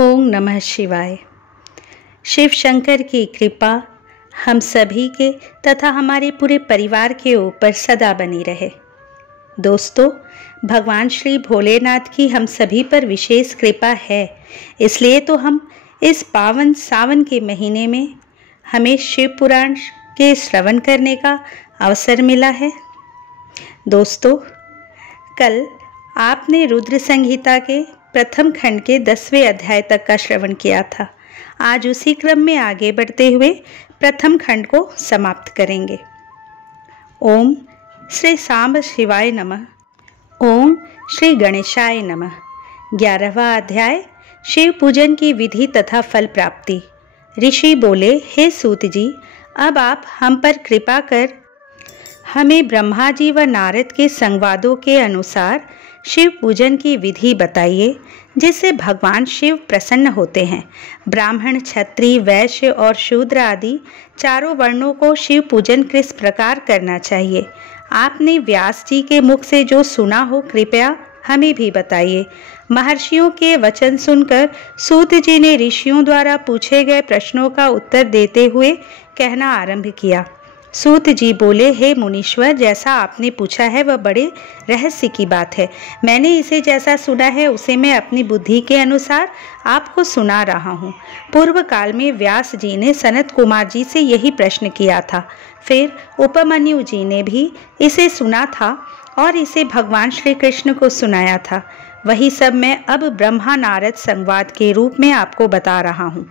ओम नमः शिवाय। शिव शंकर की कृपा हम सभी के तथा हमारे पूरे परिवार के ऊपर सदा बनी रहे। दोस्तों, भगवान श्री भोलेनाथ की हम सभी पर विशेष कृपा है, इसलिए तो हम इस पावन सावन के महीने में हमें शिव पुराण के श्रवण करने का अवसर मिला है। दोस्तों, कल आपने रुद्र संहिता के प्रथम खंड के 10वें अध्याय तक का श्रवण किया था। आज उसी क्रम में आगे बढ़ते हुए प्रथम खंड को समाप्त करेंगे। ओम श्री सांब शिवाय नमः। ओम श्री गणेशाय नमः। 11वां अध्याय शिव पूजन की विधि तथा फल प्राप्ति। ऋषि बोले, हे सूत जी, अब आप हम पर कृपा कर हमें ब्रह्मा जी व नारद के संवादों के अनुसार शिव पूजन की विधि बताइए, जिससे भगवान शिव प्रसन्न होते हैं। ब्राह्मण, क्षत्रिय, वैश्य और शूद्र आदि चारों वर्णों को शिव पूजन किस प्रकार करना चाहिए? आपने व्यास जी के मुख से जो सुना हो, कृपया हमें भी बताइए। महर्षियों के वचन सुनकर सूत जी ने ऋषियों द्वारा पूछे गए प्रश्नों का उत्तर देते हुए कहना आरंभ किया। सूत जी बोले, हे मुनीश्वर, जैसा आपने पूछा है वह बड़े रहस्य की बात है। मैंने इसे जैसा सुना है उसे मैं अपनी बुद्धि के अनुसार आपको सुना रहा हूँ। पूर्व काल में व्यास जी ने सनत कुमार जी से यही प्रश्न किया था। फिर उपमन्यु जी ने भी इसे सुना था और इसे भगवान श्री कृष्ण को सुनाया था। वही सब मैं अब ब्रह्मा नारद संवाद के रूप में आपको बता रहा हूँ।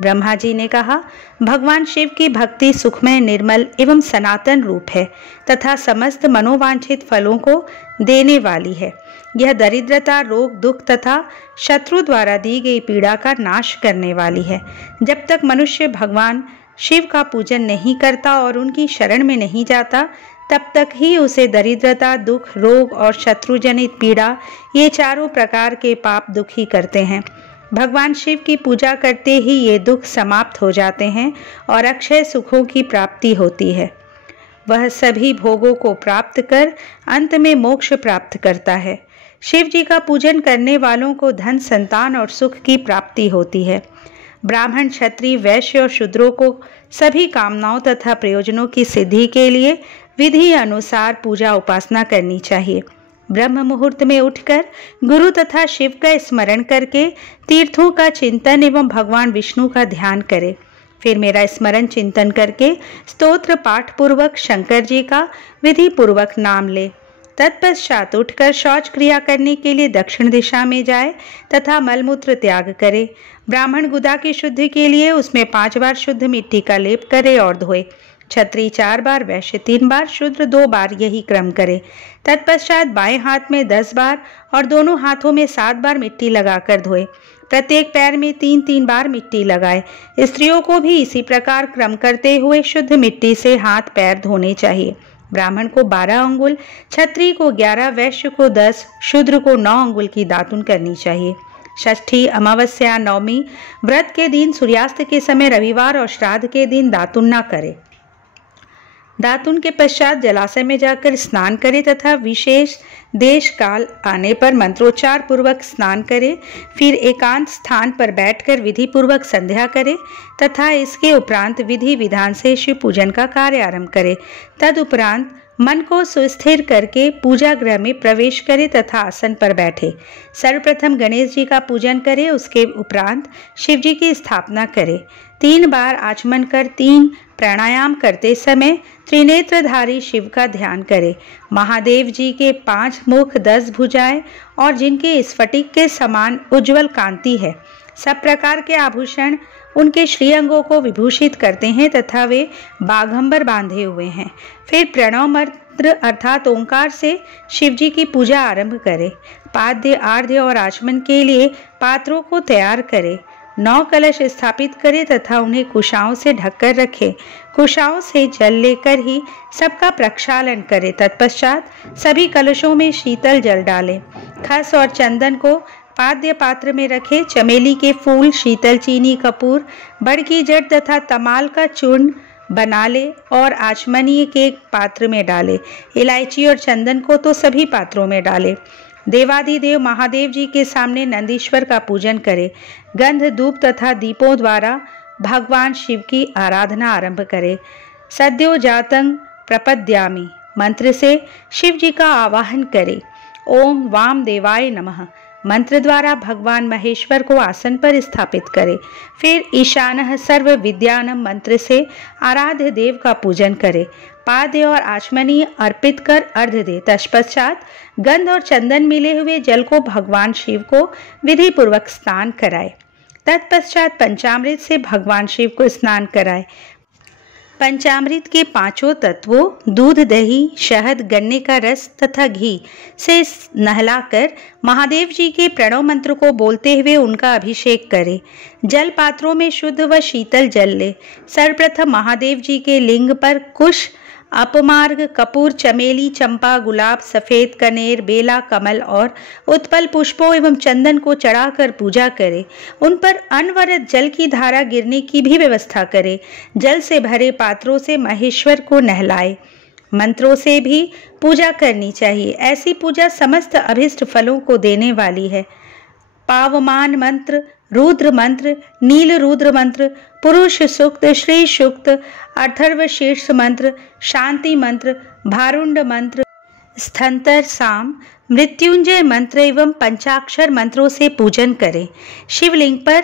ब्रह्मा जी ने कहा, भगवान शिव की भक्ति सुखमय, निर्मल एवं सनातन रूप है तथा समस्त मनोवांछित फलों को देने वाली है। यह दरिद्रता, रोग, दुख तथा शत्रु द्वारा दी गई पीड़ा का नाश करने वाली है। जब तक मनुष्य भगवान शिव का पूजन नहीं करता और उनकी शरण में नहीं जाता, तब तक ही उसे दरिद्रता, दुख, रोग और शत्रु जनित पीड़ा, ये चारों प्रकार के पाप दुखी करते हैं। भगवान शिव की पूजा करते ही ये दुख समाप्त हो जाते हैं और अक्षय सुखों की प्राप्ति होती है। वह सभी भोगों को प्राप्त कर अंत में मोक्ष प्राप्त करता है। शिव जी का पूजन करने वालों को धन, संतान और सुख की प्राप्ति होती है। ब्राह्मण, क्षत्रिय, वैश्य और शूद्रों को सभी कामनाओं तथा प्रयोजनों की सिद्धि के लिए विधि अनुसार पूजा उपासना करनी चाहिए। ब्रह्म मुहूर्त में उठकर गुरु तथा शिव का स्मरण करके तीर्थों का चिंतन एवं भगवान विष्णु का ध्यान करें। फिर मेरा स्मरण चिंतन करके स्तोत्र पाठ पूर्वक शंकर जी का विधि पूर्वक नाम ले। तत्पश्चात उठकर शौच क्रिया करने के लिए दक्षिण दिशा में जाए तथा मलमूत्र त्याग करे। ब्राह्मण गुदा की शुद्धि के लिए उसमें 5 बार शुद्ध मिट्टी का लेप करे और धोए। क्षत्रिय 4 बार, वैश्य 3 बार, शूद्र 2 बार, यही क्रम करे। तत्पश्चात बाएं हाथ में 10 बार और दोनों हाथों में 7 बार मिट्टी लगाकर धोए। प्रत्येक पैर में 3-3 बार मिट्टी लगाए। स्त्रियों को भी इसी प्रकार क्रम करते हुए शुद्ध मिट्टी से हाथ पैर धोने चाहिए। ब्राह्मण को 12 अंगुल, क्षत्रिय को 11, वैश्य को 10, शूद्र को 9 अंगुल की दातुन करनी चाहिए। षष्ठी, अमावस्या, नवमी व्रत के दिन, सूर्यास्त के समय, रविवार और श्राद्ध के दिन दातुन न करे। दातुन के पश्चात जलाशय में जाकर स्नान करे तथा विशेष देश काल आने पर मंत्रोच्चार पूर्वक स्नान करे। फिर एकांत स्थान पर बैठकर विधि पूर्वक संध्या करे तथा इसके उपरांत विधि विधान से शिव पूजन का कार्य आरंभ करे। तदुपरांत मन को सुस्थिर करके पूजा गृह में प्रवेश करे तथा आसन पर बैठे। सर्वप्रथम गणेश जी का पूजन करे, उसके उपरांत शिव जी की स्थापना करे। 3 बार आचमन कर 3 प्राणायाम करते समय त्रिनेत्रधारी शिव का ध्यान करे। महादेव जी के 5 मुख, 10 भुजाएं और जिनके स्फटिक के समान उज्जवल कांति है। सब प्रकार के आभूषण उनके श्रीअंगों को विभूषित करते हैं तथा वे बाघंबर बांधे हुए हैं। फिर प्रणव मंत्र अर्थात ओंकार से शिव जी की पूजा आरंभ करें। पाद्य, आर्ध्य और आचमन के लिए पात्रों को तैयार करें। 9 कलश स्थापित करें तथा उन्हें कुशाओं से ढककर रखें। कुशाओं से जल लेकर ही सबका प्रक्षालन करें। तत्पश्चात सभी कलशों में शीतल जल डालें। खस और चंदन को पाद्य पात्र में रखें। चमेली के फूल, शीतल चीनी, कपूर, बड़ की जड़ तथा तमाल का चूर्ण बना ले और आचमनीय के पात्र में डाले। इलायची और चंदन को तो सभी पात्रों में डाले। देवाधिदेव महादेव जी के सामने नंदीश्वर का पूजन करें। गंध, धूप तथा दीपों द्वारा भगवान शिव की आराधना आरंभ करें। सद्यो जातं प्रपद्यामि मंत्र से शिव जी का आवाहन करें। ओम वामदेवाय नमः मंत्र द्वारा भगवान महेश्वर को आसन पर स्थापित करें। फिर ईशानः सर्व विद्यानम मंत्र से आराध्य देव का पूजन करें। पाद्य और आचमनी अर्पित कर अर्घ्य दे। तत्पश्चात गंध और चंदन मिले हुए जल को भगवान शिव को विधि पूर्वक स्नान कराए। तत्पश्चात पंचामृत से भगवान शिव को स्नान कराए। पंचामृत के पांचों तत्वों दूध, दही, शहद, गन्ने का रस तथा घी से नहलाकर महादेव जी के प्रणव मंत्र को बोलते हुए उनका अभिषेक करें। जल पात्रों में शुद्ध व शीतल जल ले। सर्वप्रथम महादेव जी के लिंग पर कुश, अपमार्ग, कपूर, चमेली, चंपा, गुलाब, सफेद कनेर, बेला, कमल और उत्पल पुष्पों एवं चंदन को चढ़ाकर पूजा करें। उन पर अनवरत जल की धारा गिरने की भी व्यवस्था करें। जल से भरे पात्रों से महेश्वर को नहलाए। मंत्रों से भी पूजा करनी चाहिए। ऐसी पूजा समस्त अभिष्ट फलों को देने वाली है। पावमान मंत्र, रुद्र मंत्र, नील रुद्र मंत्र, पुरुष सूक्त, श्री सूक्त, अथर्वशीर्ष मंत्र, शांति मंत्र, भारुंड मंत्र, स्थंतर साम, मृत्युंजय मंत्र एवं पंचाक्षर मंत्रों से पूजन करें। शिवलिंग पर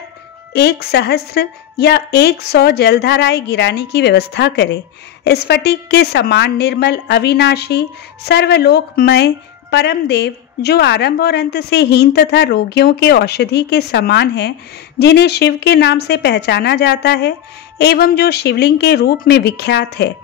1 सहस्त्र या 100 जलधाराएं गिराने की व्यवस्था करें। स्फटिक के समान निर्मल, अविनाशी, सर्वलोकमय परम देव जो आरंभ और अंत से हीन तथा रोगियों के औषधि के समान है, जिन्हें शिव के नाम से पहचाना जाता है एवं जो शिवलिंग के रूप में विख्यात है,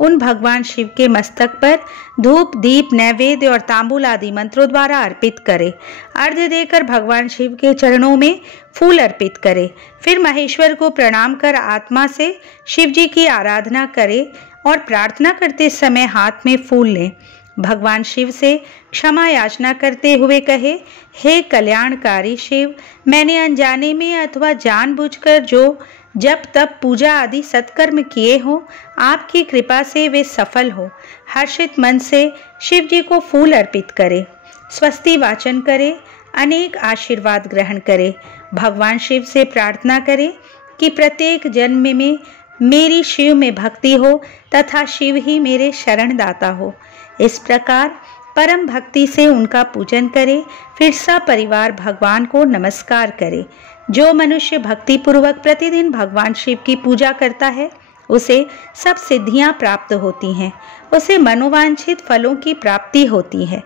उन भगवान शिव के मस्तक पर धूप, दीप, नैवेद्य और तांबूल आदि मंत्रों द्वारा अर्पित करें। अर्घ्य देकर भगवान शिव के चरणों में फूल अर्पित करें। फिर महेश्वर को प्रणाम कर आत्मा से शिव जी की आराधना करें और प्रार्थना करते समय हाथ में फूल लें। भगवान शिव से क्षमा याचना करते हुए कहे, हे कल्याणकारी शिव, मैंने अनजाने में अथवा जानबूझकर जो जप तप पूजा आदि सत्कर्म किए हो, आपकी कृपा से वे सफल हो। हर्षित मन से शिव जी को फूल अर्पित करें, स्वस्ति वाचन करें, अनेक आशीर्वाद ग्रहण करें। भगवान शिव से प्रार्थना करें कि प्रत्येक जन्म में मेरी शिव में भक्ति हो तथा शिव ही मेरे शरणदाता हो। इस प्रकार परम भक्ति से उनका पूजन करें। फिर सपरिवार भगवान को नमस्कार करें। जो मनुष्य भक्ति पूर्वक प्रतिदिन भगवान शिव की पूजा करता है, उसे सब सिद्धियां प्राप्त होती हैं। उसे मनोवांछित फलों की प्राप्ति होती है।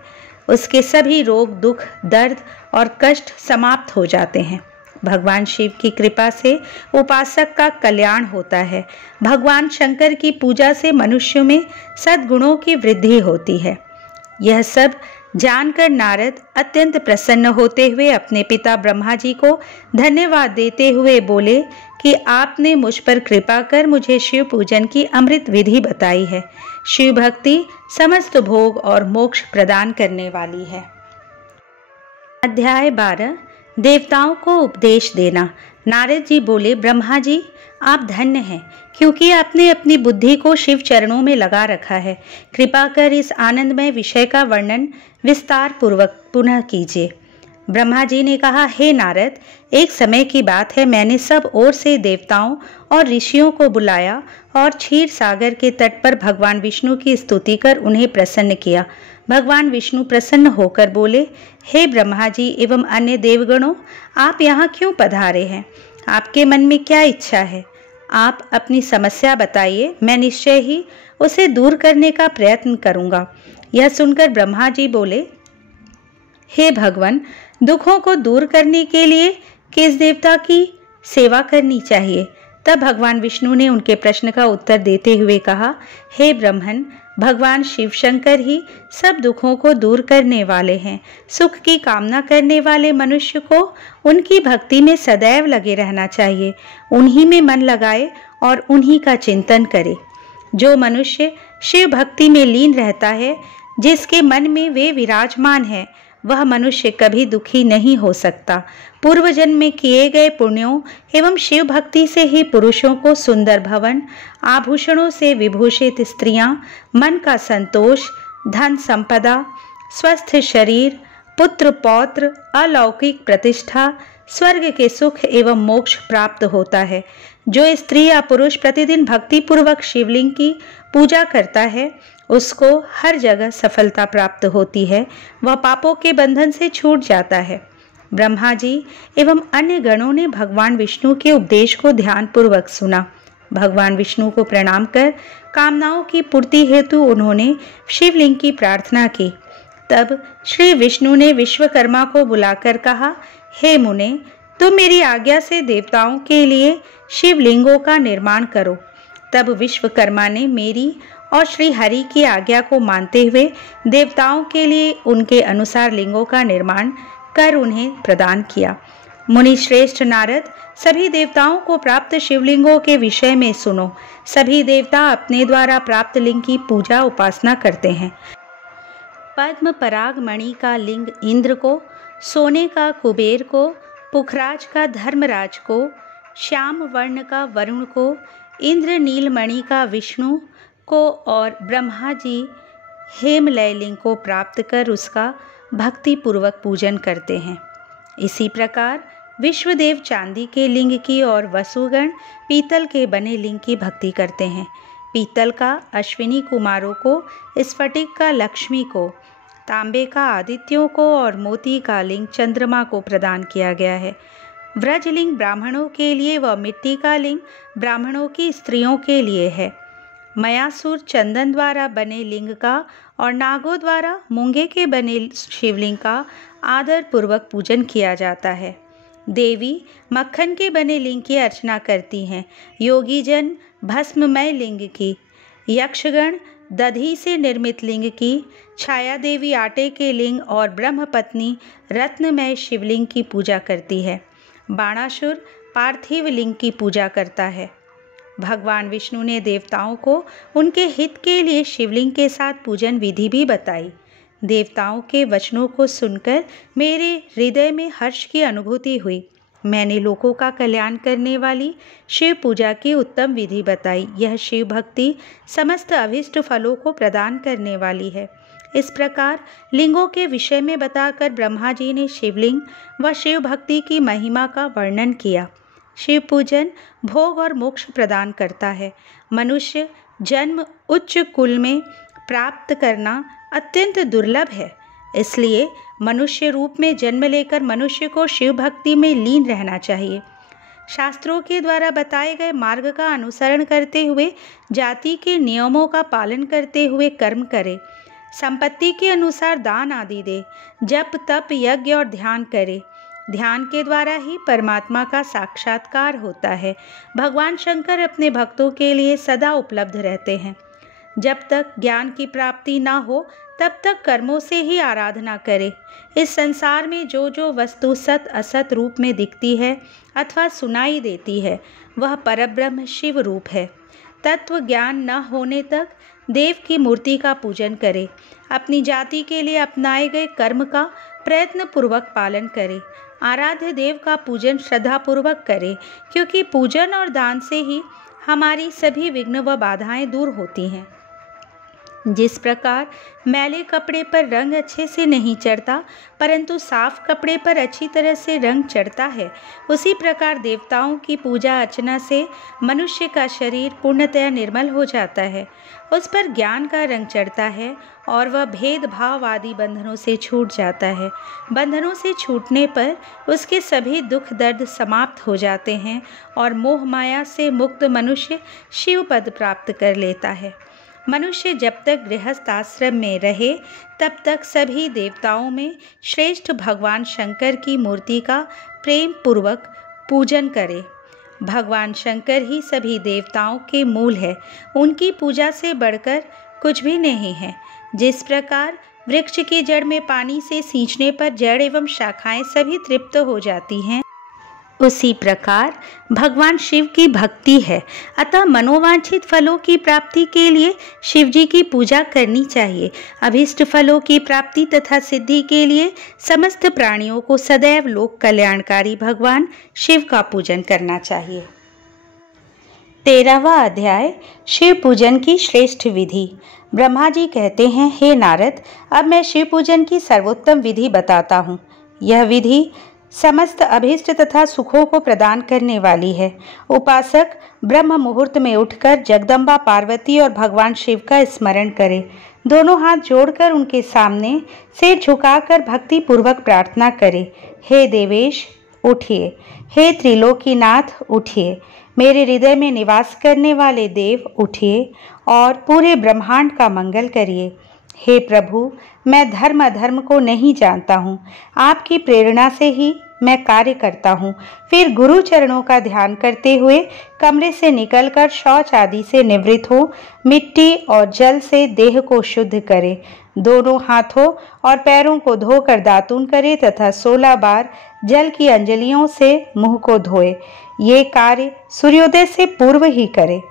उसके सभी रोग, दुख, दर्द और कष्ट समाप्त हो जाते हैं। भगवान शिव की कृपा से उपासक का कल्याण होता है। भगवान शंकर की पूजा से मनुष्यों में सद्गुणों की वृद्धि होती है। यह सब जानकर नारद अत्यंत प्रसन्न होते हुए अपने पिता ब्रह्मा जी को धन्यवाद देते हुए बोले कि आपने मुझ पर कृपा कर मुझे शिव पूजन की अमृत विधि बताई है। शिव भक्ति समस्त भोग और मोक्ष प्रदान करने वाली है। अध्याय 12 देवताओं को उपदेश देना। नारद जी बोले, ब्रह्मा जी, आप धन्य हैं क्योंकि आपने अपनी बुद्धि को शिव चरणों में लगा रखा है। कृपा कर इस आनंदमय विषय का वर्णन विस्तार पूर्वक पुनः कीजिए। ब्रह्मा जी ने कहा, हे नारद, एक समय की बात है, मैंने सब ओर से देवताओं और ऋषियों को बुलाया और क्षीर सागर के तट पर भगवान विष्णु की स्तुति कर उन्हें प्रसन्न किया। भगवान विष्णु प्रसन्न होकर बोले, हे ब्रह्मा जी एवं अन्य देवगणों, आप यहाँ क्यों पधारे हैं? आपके मन में क्या इच्छा है? आप अपनी समस्या बताइए, मैं निश्चय ही उसे दूर करने का प्रयत्न करूँगा। यह सुनकर ब्रह्मा जी बोले, हे भगवान, दुखों को दूर करने के लिए किस देवता की सेवा करनी चाहिए? तब भगवान विष्णु ने उनके प्रश्न का उत्तर देते हुए कहा, हे ब्रह्मन, भगवान शिव शंकर ही सब दुखों को दूर करने वाले हैं। सुख की कामना करने वाले मनुष्य को उनकी भक्ति में सदैव लगे रहना चाहिए। उन्हीं में मन लगाए और उन्हीं का चिंतन करे। जो मनुष्य शिव भक्ति में लीन रहता है, जिसके मन में वे विराजमान है, वह मनुष्य कभी दुखी नहीं हो सकता। पूर्व जन्म में किए गए पुण्यों एवं शिव भक्ति से ही पुरुषों को सुंदर भवन, आभूषणों से विभूषित स्त्रियां, मन का संतोष, धन संपदा, स्वस्थ शरीर, पुत्र पौत्र, अलौकिक प्रतिष्ठा, स्वर्ग के सुख एवं मोक्ष प्राप्त होता है। जो स्त्री या पुरुष प्रतिदिन भक्ति पूर्वक शिवलिंग की पूजा करता है उसको हर जगह सफलता प्राप्त होती है, वह पापों के बंधन से छूट जाता है। ब्रह्मा जी एवं अन्य गणों ने भगवान विष्णु के उपदेश को ध्यानपूर्वक सुना। भगवान विष्णु को प्रणाम कर कामनाओं की पूर्ति हेतु उन्होंने शिवलिंग की प्रार्थना की। तब श्री विष्णु ने विश्वकर्मा को बुलाकर कहा, हे मुने, तुम मेरी आज्ञा से देवताओं के लिए शिवलिंगों का निर्माण करो। तब विश्वकर्मा ने मेरी और श्री हरि की आज्ञा को मानते हुए देवताओं के लिए उनके अनुसार लिंगों का निर्माण कर उन्हें प्रदान किया। मुनि श्रेष्ठ नारद, सभी देवताओं को प्राप्त शिवलिंगों के विषय में सुनो। सभी देवता अपने द्वारा प्राप्त लिंग की पूजा उपासना करते हैं। पद्म पराग मणि का लिंग इंद्र को, सोने का कुबेर को, पुखराज का धर्मराज को, श्याम वर्ण का वरुण को, इंद्र नीलमणि का विष्णु को और ब्रह्मा जी हेमलय लिंग को प्राप्त कर उसका भक्ति पूर्वक पूजन करते हैं। इसी प्रकार विश्वदेव चांदी के लिंग की और वसुगण पीतल के बने लिंग की भक्ति करते हैं। पीतल का अश्विनी कुमारों को, स्फटिक का लक्ष्मी को, तांबे का आदित्यों को और मोती का लिंग चंद्रमा को प्रदान किया गया है। व्रजलिंग ब्राह्मणों के लिए व मिट्टी का लिंग ब्राह्मणों की स्त्रियों के लिए है। मयासुर चंदन द्वारा बने लिंग का और नागों द्वारा मूंगे के बने शिवलिंग का आदर पूर्वक पूजन किया जाता है। देवी मक्खन के बने लिंग की अर्चना करती हैं। योगी जन भस्ममय लिंग की, यक्षगण दधी से निर्मित लिंग की, छाया देवी आटे के लिंग और ब्रह्म पत्नी रत्नमय शिवलिंग की पूजा करती है। बाणासुर पार्थिव लिंग की पूजा करता है। भगवान विष्णु ने देवताओं को उनके हित के लिए शिवलिंग के साथ पूजन विधि भी बताई। देवताओं के वचनों को सुनकर मेरे हृदय में हर्ष की अनुभूति हुई। मैंने लोगों का कल्याण करने वाली शिव पूजा की उत्तम विधि बताई। यह शिव भक्ति समस्त अभीष्ट फलों को प्रदान करने वाली है। इस प्रकार लिंगों के विषय में बताकर ब्रह्मा जी ने शिवलिंग व शिव भक्ति की महिमा का वर्णन किया। शिव पूजन भोग और मोक्ष प्रदान करता है। मनुष्य जन्म उच्च कुल में प्राप्त करना अत्यंत दुर्लभ है, इसलिए मनुष्य रूप में जन्म लेकर मनुष्य को शिव भक्ति में लीन रहना चाहिए। शास्त्रों के द्वारा बताए गए मार्ग का अनुसरण करते हुए जाति के नियमों का पालन करते हुए कर्म करे, संपत्ति के अनुसार दान आदि दे, जप तप यज्ञ और ध्यान करे। ध्यान के द्वारा ही परमात्मा का साक्षात्कार होता है। भगवान शंकर अपने भक्तों के लिए सदा उपलब्ध रहते हैं। जब तक ज्ञान की प्राप्ति ना हो तब तक कर्मों से ही आराधना करे। इस संसार में जो जो वस्तु सत असत रूप में दिखती है अथवा सुनाई देती है वह परब्रह्म शिव रूप है। तत्व ज्ञान न होने तक देव की मूर्ति का पूजन करे। अपनी जाति के लिए अपनाए गए कर्म का प्रयत्न पूर्वक पालन करे। आराध्य देव का पूजन श्रद्धापूर्वक करे, क्योंकि पूजन और दान से ही हमारी सभी विघ्न व बाधाएं दूर होती हैं। जिस प्रकार मैले कपड़े पर रंग अच्छे से नहीं चढ़ता परंतु साफ कपड़े पर अच्छी तरह से रंग चढ़ता है, उसी प्रकार देवताओं की पूजा अर्चना से मनुष्य का शरीर पूर्णतया निर्मल हो जाता है। उस पर ज्ञान का रंग चढ़ता है और वह भेदभाव आदि बंधनों से छूट जाता है। बंधनों से छूटने पर उसके सभी दुख दर्द समाप्त हो जाते हैं और मोह माया से मुक्त मनुष्य शिव पद प्राप्त कर लेता है। मनुष्य जब तक गृहस्थ आश्रम में रहे तब तक सभी देवताओं में श्रेष्ठ भगवान शंकर की मूर्ति का प्रेम पूर्वक पूजन करे। भगवान शंकर ही सभी देवताओं के मूल है, उनकी पूजा से बढ़कर कुछ भी नहीं है। जिस प्रकार वृक्ष की जड़ में पानी से सींचने पर जड़ एवं शाखाएं सभी तृप्त हो जाती हैं, उसी प्रकार भगवान शिव की भक्ति है। अतः मनोवांछित फलों की प्राप्ति के लिए शिव जी की पूजा करनी चाहिए। अभीष्ट फलों की प्राप्ति तथा सिद्धि के लिए समस्त प्राणियों को सदैव लोक कल्याणकारी भगवान शिव का पूजन करना चाहिए। 13वां अध्याय शिव पूजन की श्रेष्ठ विधि। ब्रह्मा जी कहते हैं, हे नारद, अब मैं शिव पूजन की सर्वोत्तम विधि बताता हूँ। यह विधि समस्त अभीष्ट तथा सुखों को प्रदान करने वाली है। उपासक ब्रह्म मुहूर्त में उठकर जगदम्बा पार्वती और भगवान शिव का स्मरण करे। दोनों हाथ जोड़कर उनके सामने सिर झुकाकर भक्ति पूर्वक प्रार्थना करे, हे देवेश उठिए, हे त्रिलोकीनाथ उठिए, मेरे हृदय में निवास करने वाले देव उठिए और पूरे ब्रह्मांड का मंगल करिए। हे प्रभु, मैं धर्म अधर्म को नहीं जानता हूँ, आपकी प्रेरणा से ही मैं कार्य करता हूँ। फिर गुरु चरणों का ध्यान करते हुए कमरे से निकलकर शौच आदि से निवृत्त हो, मिट्टी और जल से देह को शुद्ध करे, दोनों हाथों और पैरों को धोकर दातून करे तथा 16 बार जल की अंजलियों से मुंह को धोए। ये कार्य सूर्योदय से पूर्व ही करे।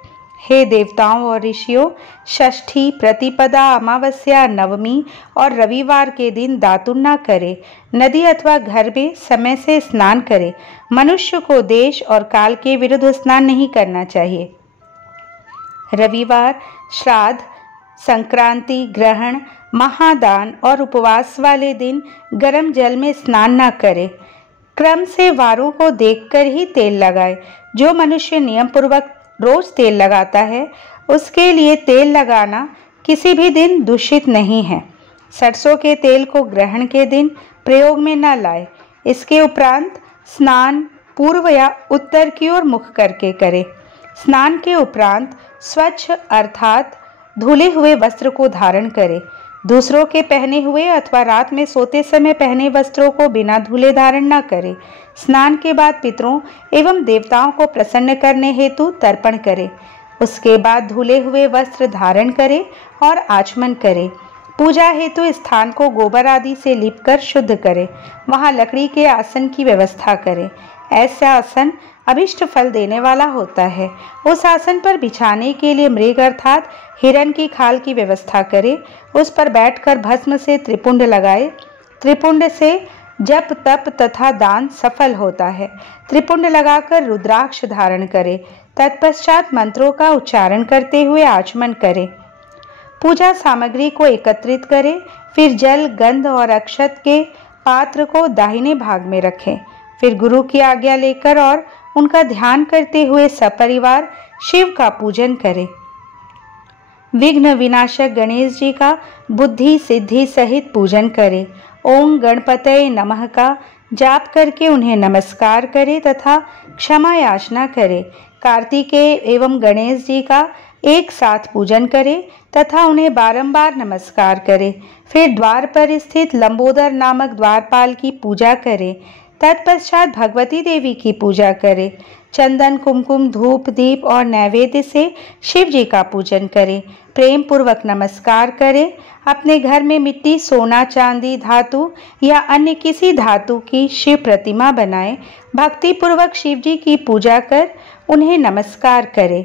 हे देवताओं और ऋषियों, षष्ठी, प्रतिपदा, अमावस्या, नवमी और रविवार के दिन दातुन न करे। नदी अथवा घर में समय से स्नान करे। मनुष्य को देश और काल के विरुद्ध स्नान नहीं करना चाहिए। रविवार, श्राद्ध, संक्रांति, ग्रहण, महादान और उपवास वाले दिन गर्म जल में स्नान न करे। क्रम से वारों को देखकर ही तेल लगाए। जो मनुष्य नियम पूर्वक रोज तेल लगाता है, उसके लिए तेल लगाना किसी भी दिन दूषित नहीं है। सरसों के तेल को ग्रहण के दिन प्रयोग में न लाए। इसके उपरांत स्नान पूर्व या उत्तर की ओर मुख करके करे। स्नान के उपरांत स्वच्छ अर्थात धुले हुए वस्त्र को धारण करे। दूसरों के पहने हुए अथवा रात में सोते समय पहने वस्त्रों को बिना धुले धारण न करे। स्नान के बाद पितरों एवं देवताओं को प्रसन्न करने हेतु तर्पण करे। उसके बाद धुले हुए वस्त्र धारण करे और आचमन करे। पूजा हेतु स्थान को गोबर आदि से लीपकर शुद्ध करे। वहां लकड़ी के आसन की व्यवस्था करे। ऐसा आसन अभिष्ट फल देने वाला होता है। उस आसन पर बिछाने के लिए मृग अर्थात हिरण की खाल की व्यवस्था करे। उस पर बैठकर भस्म से त्रिपुंड लगाए। त्रिपुंड से जप तप तथा दान सफल होता है। त्रिपुंड लगाकर रुद्राक्ष धारण करे। तत्पश्चात मंत्रों का उच्चारण करते हुए आचमन करे। पूजा सामग्री को एकत्रित करे। फिर जल, गंध और अक्षत के पात्र को दाहिने भाग में रखें। फिर गुरु की आज्ञा लेकर और उनका ध्यान करते हुए सपरिवार शिव का पूजन करें। विघ्न विनाशक गणेश जी का बुद्धि सिद्धि सहित पूजन करें। ओम गणपतये नमः का जाप करके उन्हें नमस्कार करें तथा क्षमा याचना करें। कार्तिकेय एवं गणेश जी का एक साथ पूजन करें तथा उन्हें बारंबार नमस्कार करें। फिर द्वार पर स्थित लंबोदर नामक द्वारपाल की पूजा करें। तत्पश्चात भगवती देवी की पूजा करें। चंदन, कुमकुम, धूप, दीप और नैवेद्य से शिव जी का पूजन करें। प्रेम पूर्वक नमस्कार करें। अपने घर में मिट्टी, सोना, चांदी, धातु या अन्य किसी धातु की शिव प्रतिमा बनाएं। भक्ति पूर्वक शिव जी की पूजा कर उन्हें नमस्कार करें।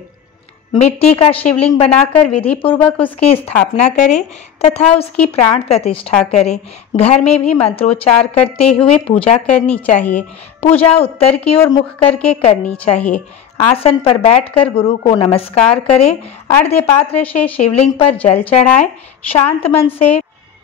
मिट्टी का शिवलिंग बनाकर विधि पूर्वक उसकी स्थापना करें तथा उसकी प्राण प्रतिष्ठा करें। घर में भी मंत्रोच्चार करते हुए पूजा करनी चाहिए। पूजा उत्तर की ओर मुख करके करनी चाहिए। आसन पर बैठकर गुरु को नमस्कार करें। अर्ध्य पात्र से शिवलिंग पर जल चढ़ाएं। शांत मन से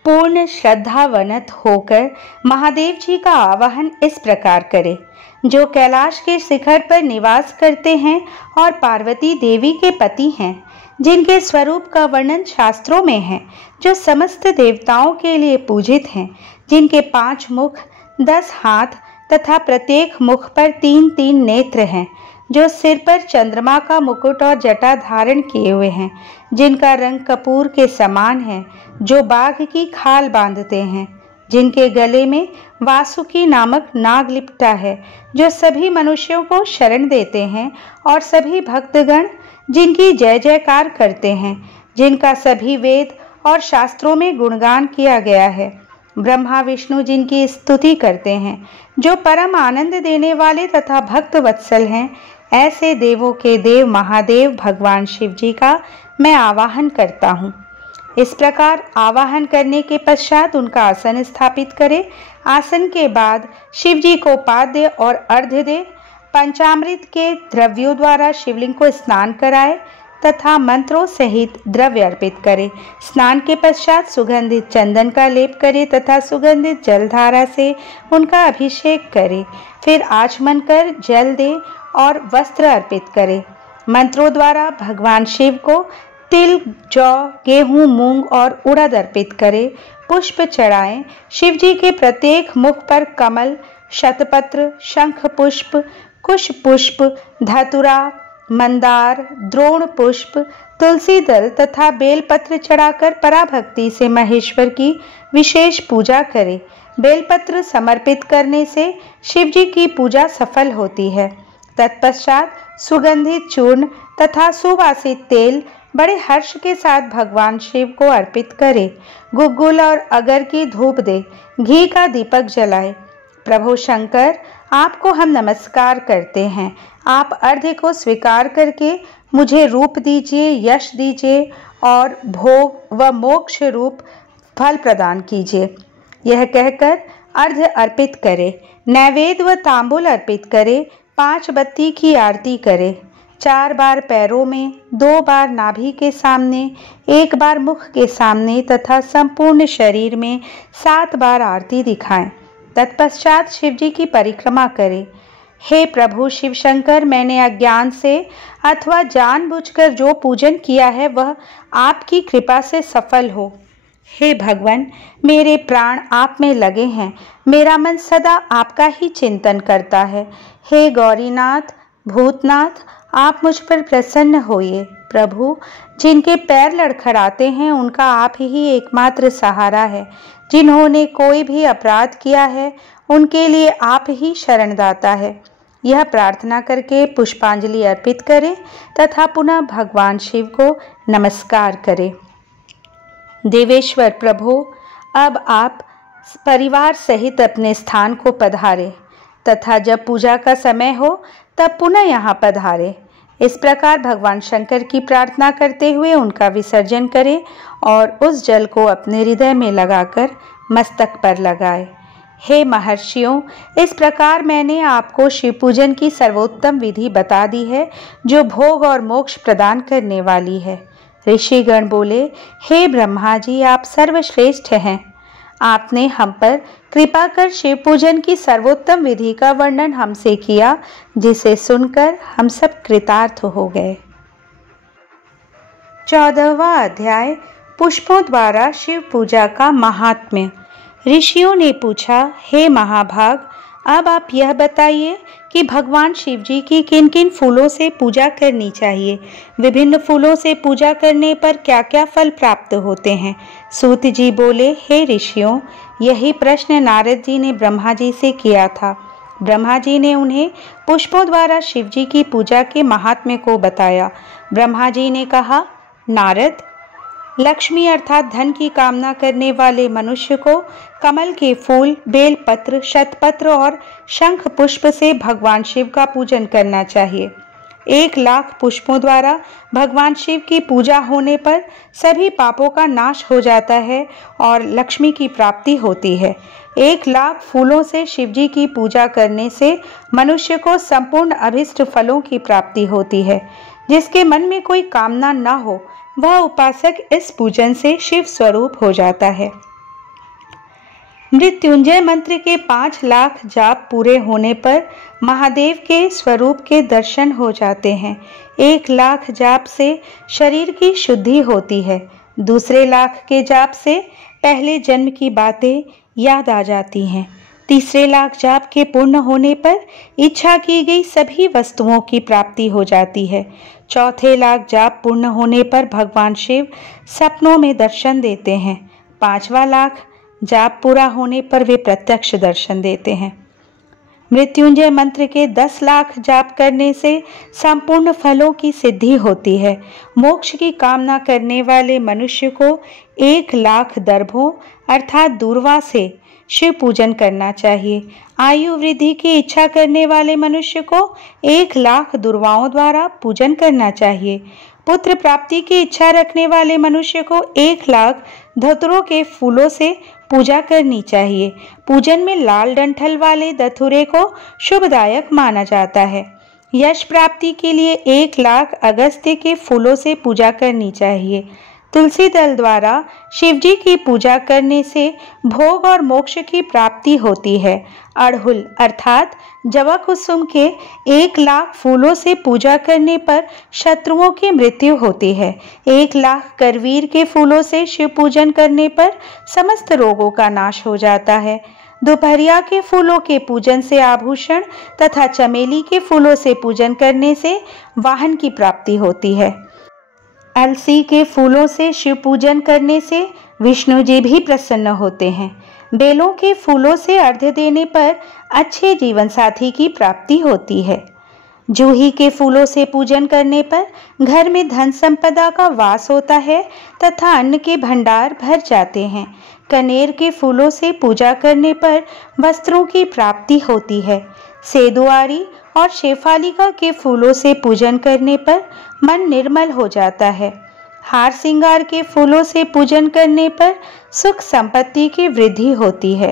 पूर्ण श्रद्धावनत होकर महादेव जी का आवाहन इस प्रकार करें। जो कैलाश के शिखर पर निवास करते हैं और पार्वती देवी के पति हैं, जिनके स्वरूप का वर्णन शास्त्रों में है, जो समस्त देवताओं के लिए पूजित हैं, जिनके 5 मुख, 10 हाथ तथा प्रत्येक मुख पर 3-3 नेत्र हैं, जो सिर पर चंद्रमा का मुकुट और जटा धारण किए हुए हैं, जिनका रंग कपूर के समान है, जो बाघ की खाल बांधते हैं, जिनके गले में वासुकी नामक नाग लिपटा है, जो सभी मनुष्यों को शरण देते हैं और सभी भक्तगण जिनकी जय जयकार करते हैं, जिनका सभी वेद और शास्त्रों में गुणगान किया गया है। ब्रह्मा विष्णु जिनकी स्तुति करते हैं, जो परम आनंद देने वाले तथा भक्त वत्सल हैं, ऐसे देवों के देव महादेव भगवान शिव जी का मैं आवाहन करता हूँ। इस प्रकार आवाहन करने के पश्चात उनका आसन स्थापित करें। आसन के बाद शिव जी को पाद्य और अर्घ्य दे। पंचामृत के द्रव्यों द्वारा शिवलिंग को स्नान कराए तथा मंत्रों सहित द्रव्य अर्पित करे। स्नान के पश्चात सुगंधित चंदन का लेप करे तथा सुगंधित जलधारा से उनका अभिषेक करे। फिर आचमन कर जल दे और वस्त्र अर्पित करे। मंत्रों द्वारा भगवान शिव को तिल, जौ, गेहूं, मूंग और उड़द अर्पित करे। पुष्प चढ़ाएं। शिव जी के प्रत्येक मुख पर कमल, शतपत्र, शंख पुष्प, कुश पुष्प, धतुरा, मंदार, द्रोण पुष्प, तुलसी दल तथा बेलपत्र चढ़ाकर पराभक्ति से महेश्वर की विशेष पूजा करें। बेलपत्र समर्पित करने से शिव जी की पूजा सफल होती है। तत्पश्चात सुगंधित चूर्ण तथा सुवासित तेल बड़े हर्ष के साथ भगवान शिव को अर्पित करे। गुग्गुल और अगर की धूप दे, घी का दीपक जलाए। प्रभु शंकर, आपको हम नमस्कार करते हैं। आप अर्घ्य को स्वीकार करके मुझे रूप दीजिए, यश दीजिए और भोग व मोक्ष रूप फल प्रदान कीजिए। यह कहकर अर्घ्य अर्पित करे। नैवेद्य व तांबूल अर्पित करे। 5 बत्ती की आरती करे। 4 बार पैरों में, 2 बार नाभि के सामने, 1 बार मुख के सामने तथा संपूर्ण शरीर में 7 बार आरती दिखाएं। तत्पश्चात शिव जी की परिक्रमा करें। हे प्रभु शिव शंकर, मैंने अज्ञान से अथवा जानबूझकर जो पूजन किया है वह आपकी कृपा से सफल हो। हे भगवान, मेरे प्राण आप में लगे हैं। मेरा मन सदा आपका ही चिंतन करता है। हे गौरीनाथ, भूतनाथ, आप मुझ पर प्रसन्न होइए। प्रभु, जिनके पैर लड़खड़ाते हैं उनका आप ही एकमात्र सहारा है। जिन्होंने कोई भी अपराध किया है उनके लिए आप ही शरणदाता है। यह प्रार्थना करके पुष्पांजलि अर्पित करें तथा पुनः भगवान शिव को नमस्कार करें। देवेश्वर प्रभु, अब आप परिवार सहित अपने स्थान को पधारें तथा जब पूजा का समय हो तब पुनः यहाँ पधारें। इस प्रकार भगवान शंकर की प्रार्थना करते हुए उनका विसर्जन करें और उस जल को अपने हृदय में लगाकर मस्तक पर लगाएं। हे महर्षियों, इस प्रकार मैंने आपको शिव पूजन की सर्वोत्तम विधि बता दी है जो भोग और मोक्ष प्रदान करने वाली है। ऋषिगण बोले, हे ब्रह्मा जी, आप सर्वश्रेष्ठ हैं। आपने हम पर कृपा कर शिव पूजन की सर्वोत्तम विधि का वर्णन हमसे किया, जिसे सुनकर हम सब कृतार्थ हो गए। 14वां अध्याय, पुष्पों द्वारा शिव पूजा का महात्म्य। ऋषियों ने पूछा, हे महाभाग, अब आप यह बताइए कि भगवान शिव जी की किन किन फूलों से पूजा करनी चाहिए। विभिन्न फूलों से पूजा करने पर क्या क्या फल प्राप्त होते हैं। सूत जी बोले, हे ऋषियों, यही प्रश्न नारद जी ने ब्रह्मा जी से किया था। ब्रह्मा जी ने उन्हें पुष्पों द्वारा शिव जी की पूजा के महात्म्य को बताया। ब्रह्मा जी ने कहा, नारद, लक्ष्मी अर्थात धन की कामना करने वाले मनुष्य को कमल के फूल, बेलपत्र, शतपत्र और शंख पुष्प से भगवान शिव का पूजन करना चाहिए। 1,00,000 पुष्पों द्वारा भगवान शिव की पूजा होने पर सभी पापों का नाश हो जाता है और लक्ष्मी की प्राप्ति होती है। 1,00,000 फूलों से शिव जी की पूजा करने से मनुष्य को संपूर्ण अभिष्ट फलों की प्राप्ति होती है। जिसके मन में कोई कामना न हो वह उपासक इस पूजन से शिव स्वरूप हो जाता है। मृत्युंजय मंत्र के 5,00,000 जाप पूरे होने पर महादेव के स्वरूप के दर्शन हो जाते हैं। 1,00,000 जाप से शरीर की शुद्धि होती है। दूसरे लाख के जाप से पहले जन्म की बातें याद आ जाती हैं। तीसरे लाख जाप के पूर्ण होने पर इच्छा की गई सभी वस्तुओं की प्राप्ति हो जाती है। चौथे लाख जाप पूर्ण होने पर भगवान शिव सपनों में दर्शन देते हैं। 5वां लाख जाप पूरा होने पर वे प्रत्यक्ष दर्शन देते हैं। मृत्युंजय मंत्र के 10,00,000 जाप करने से संपूर्ण फलों की सिद्धि होती है। मोक्ष की कामना करने वाले मनुष्य को 1,00,000 दर्भों अर्थात दूर्वा से शिव पूजन करना चाहिए। आयु वृद्धि की इच्छा करने वाले मनुष्य को 1,00,000 दुर्वाओं द्वारा पूजन करना चाहिए। पुत्र प्राप्ति की इच्छा रखने वाले मनुष्य को 1,00,000 धतुरों के फूलों से पूजा करनी चाहिए। पूजन में लाल डंठल वाले धतूरे को शुभदायक माना जाता है। यश प्राप्ति के लिए 1 लाख अगस्त्य के फूलों से पूजा करनी चाहिए। तुलसी दल द्वारा शिवजी की पूजा करने से भोग और मोक्ष की प्राप्ति होती है। अड़हुल अर्थात जवा कुसुम के 1 लाख फूलों से पूजा करने पर शत्रुओं की मृत्यु होती है। 1 लाख करवीर के फूलों से शिव पूजन करने पर समस्त रोगों का नाश हो जाता है। दोपहरिया के फूलों के पूजन से आभूषण तथा चमेली के फूलों से पूजन करने से वाहन की प्राप्ति होती है। अलसी के फूलों से शिव पूजन करने से विष्णु जी भी प्रसन्न होते हैं। बेलों के फूलों से अर्घ्य देने पर अच्छे जीवन साथी की प्राप्ति होती है। जूही के फूलों से पूजन करने पर घर में धन संपदा का वास होता है तथा अन्न के भंडार भर जाते हैं। कनेर के फूलों से पूजा करने पर वस्त्रों की प्राप्ति होती है। सेदुआरी और शेफालिका के फूलों से पूजन करने पर मन निर्मल हो जाता है। हार श्रृंगार के फूलों से पूजन करने पर सुख संपत्ति की वृद्धि होती है।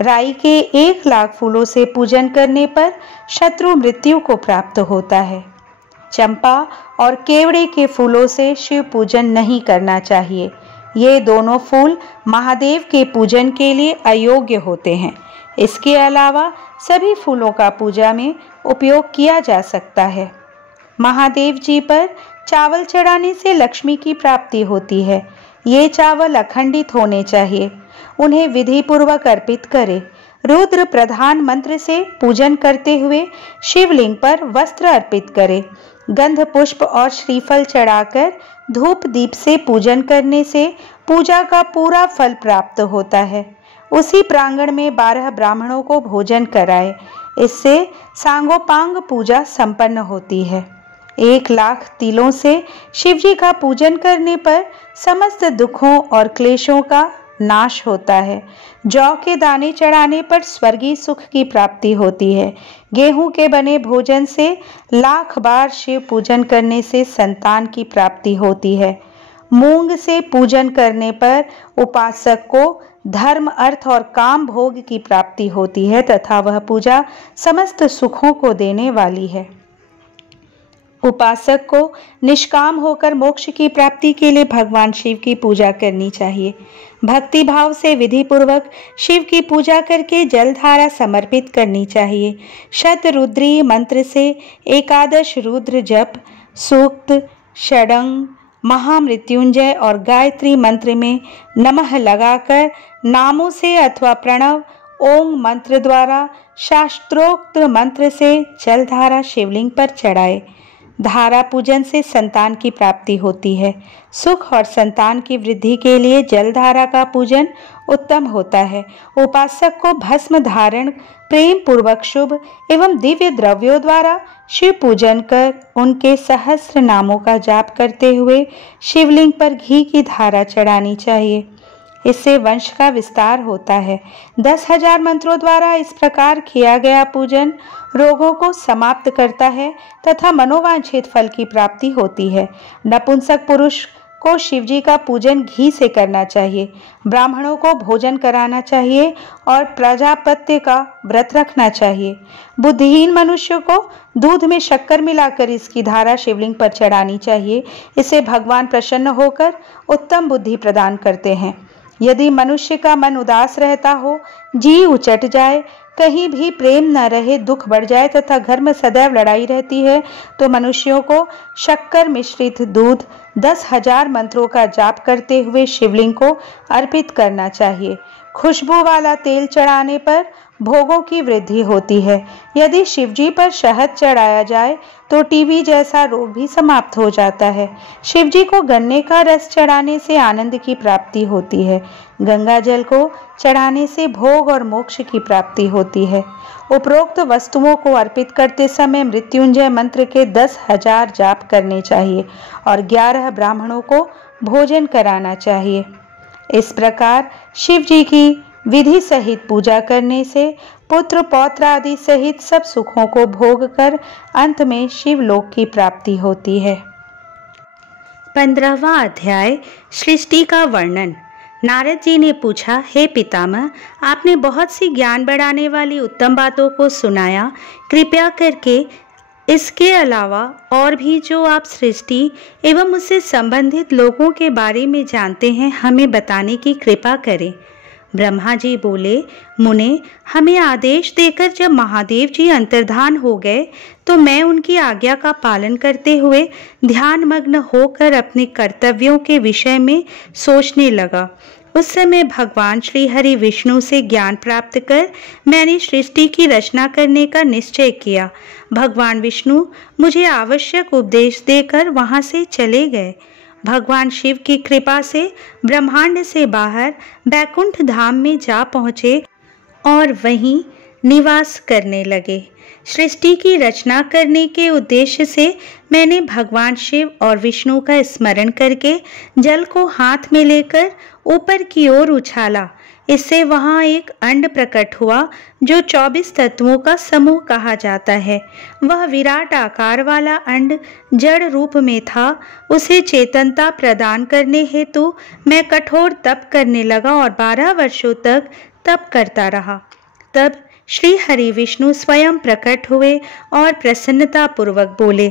राई के 1 लाख फूलों से पूजन करने पर शत्रु मृत्यु को प्राप्त होता है। चंपा और केवड़े के फूलों से शिव पूजन नहीं करना चाहिए। ये दोनों फूल महादेव के पूजन के लिए अयोग्य होते हैं। इसके अलावा सभी फूलों का पूजा में उपयोग किया जा सकता है। महादेव जी पर चावल चढ़ाने से लक्ष्मी की प्राप्ति होती है। ये चावल अखंडित होने चाहिए। उन्हें विधि पूर्वक अर्पित करें। रुद्र प्रधान मंत्र से पूजन करते हुए शिवलिंग पर वस्त्र अर्पित करें। गंध पुष्प और श्रीफल चढ़ाकर धूप दीप से पूजन करने से पूजा का पूरा फल प्राप्त होता है। उसी प्रांगण में 12 ब्राह्मणों को भोजन कराए। इससे सांगोपांग पूजा संपन्न होती है। 1 लाख तिलों से शिवजी का पूजन करने पर समस्त दुखों और क्लेशों का नाश होता है। जौ के दाने चढ़ाने पर स्वर्गीय सुख की प्राप्ति होती है। गेहूं के बने भोजन से 1,00,000 बार शिव पूजन करने से संतान की प्राप्ति होती है। मूंग से पूजन करने पर उपासक को धर्म, अर्थ और काम भोग की प्राप्ति होती है तथा वह पूजा समस्त सुखों को देने वाली है। उपासक को निष्काम होकर मोक्ष की प्राप्ति के लिए भगवान शिव की पूजा करनी चाहिए। भक्ति भाव से विधि पूर्वक शिव की पूजा करके जलधारा समर्पित करनी चाहिए। शतरुद्री मंत्र से एकादश रुद्र जप, सूक्त, षडंग, महामृत्युंजय और गायत्री मंत्र में नमः लगाकर नामों से अथवा प्रणव ओम मंत्र द्वारा शास्त्रोक्त मंत्र से जलधारा शिवलिंग पर चढ़ाए। धारा पूजन से संतान की प्राप्ति होती है। सुख और संतान की वृद्धि के लिए जलधारा का पूजन उत्तम होता है। उपासक को भस्म धारण प्रेम पूर्वक शुभ एवं दिव्य द्रव्यों द्वारा शिव पूजन कर उनके सहस्त्र नामों का जाप करते हुए शिवलिंग पर घी की धारा चढ़ानी चाहिए। इससे वंश का विस्तार होता है। 10,000 मंत्रों द्वारा इस प्रकार किया गया पूजन रोगों को समाप्त करता है तथा मनोवांछित फल की प्राप्ति होती है। नपुंसक पुरुष को शिवजी का पूजन घी से करना चाहिए। ब्राह्मणों को भोजन कराना चाहिए और प्रजापत्य का व्रत रखना चाहिए। बुद्धिहीन मनुष्य को दूध में शक्कर मिलाकर इसकी धारा शिवलिंग पर चढ़ानी चाहिए। इससे भगवान प्रसन्न होकर उत्तम बुद्धि प्रदान करते हैं। यदि मनुष्य का मन उदास रहता हो, जी उचट जाए, कहीं भी प्रेम न रहे, दुख बढ़ जाए तथा घर में सदैव लड़ाई रहती है, तो मनुष्यों को शक्कर मिश्रित दूध 10,000 मंत्रों का जाप करते हुए शिवलिंग को अर्पित करना चाहिए। खुशबू वाला तेल चढ़ाने पर भोगों की वृद्धि होती है। यदि शिवजी पर शहद चढ़ाया जाए तो टीबी जैसा रोग भी समाप्त हो जाता है। शिवजी को गन्ने का रस चढ़ाने से आनंद की प्राप्ति होती है। गंगा जल को चढ़ाने से भोग और मोक्ष की प्राप्ति होती है। उपरोक्त वस्तुओं को अर्पित करते समय मृत्युंजय मंत्र के 10,000 जाप करने चाहिए और 11 ब्राह्मणों को भोजन कराना चाहिए। इस प्रकार शिवजी की विधि सहित पूजा करने से पुत्र पौत्र आदि सहित सब सुखों को भोग कर अंत में शिवलोक की प्राप्ति होती है। 15वां अध्याय सृष्टि का वर्णन। नारद जी ने पूछा, हे पितामह, आपने बहुत सी ज्ञान बढ़ाने वाली उत्तम बातों को सुनाया। कृपया करके इसके अलावा और भी जो आप सृष्टि एवं उससे संबंधित लोगों के बारे में जानते हैं, हमें बताने की कृपा करें। ब्रह्मा जी बोले, मुने, हमें आदेश देकर जब महादेव जी अंतर्धान हो गए तो मैं उनकी आज्ञा का पालन करते हुए ध्यान मग्न होकर अपने कर्तव्यों के विषय में सोचने लगा। उस समय भगवान श्री हरि विष्णु से ज्ञान प्राप्त कर मैंने सृष्टि की रचना करने का निश्चय किया। भगवान विष्णु मुझे आवश्यक उपदेश देकर वहां से चले गए। भगवान शिव की कृपा से ब्रह्मांड से बाहर बैकुंठ धाम में जा पहुँचे और वहीं निवास करने लगे। सृष्टि की रचना करने के उद्देश्य से मैंने भगवान शिव और विष्णु का स्मरण करके जल को हाथ में लेकर ऊपर की ओर उछाला। इससे वहां एक अंड प्रकट हुआ जो 24 तत्वों का समूह कहा जाता है। वह विराट आकार वाला अंड जड़ रूप में था। उसे चेतनता प्रदान करने हेतु मैं कठोर तप करने लगा और 12 वर्षों तक तप करता रहा। तब श्री हरि विष्णु स्वयं प्रकट हुए और प्रसन्नता पूर्वक बोले।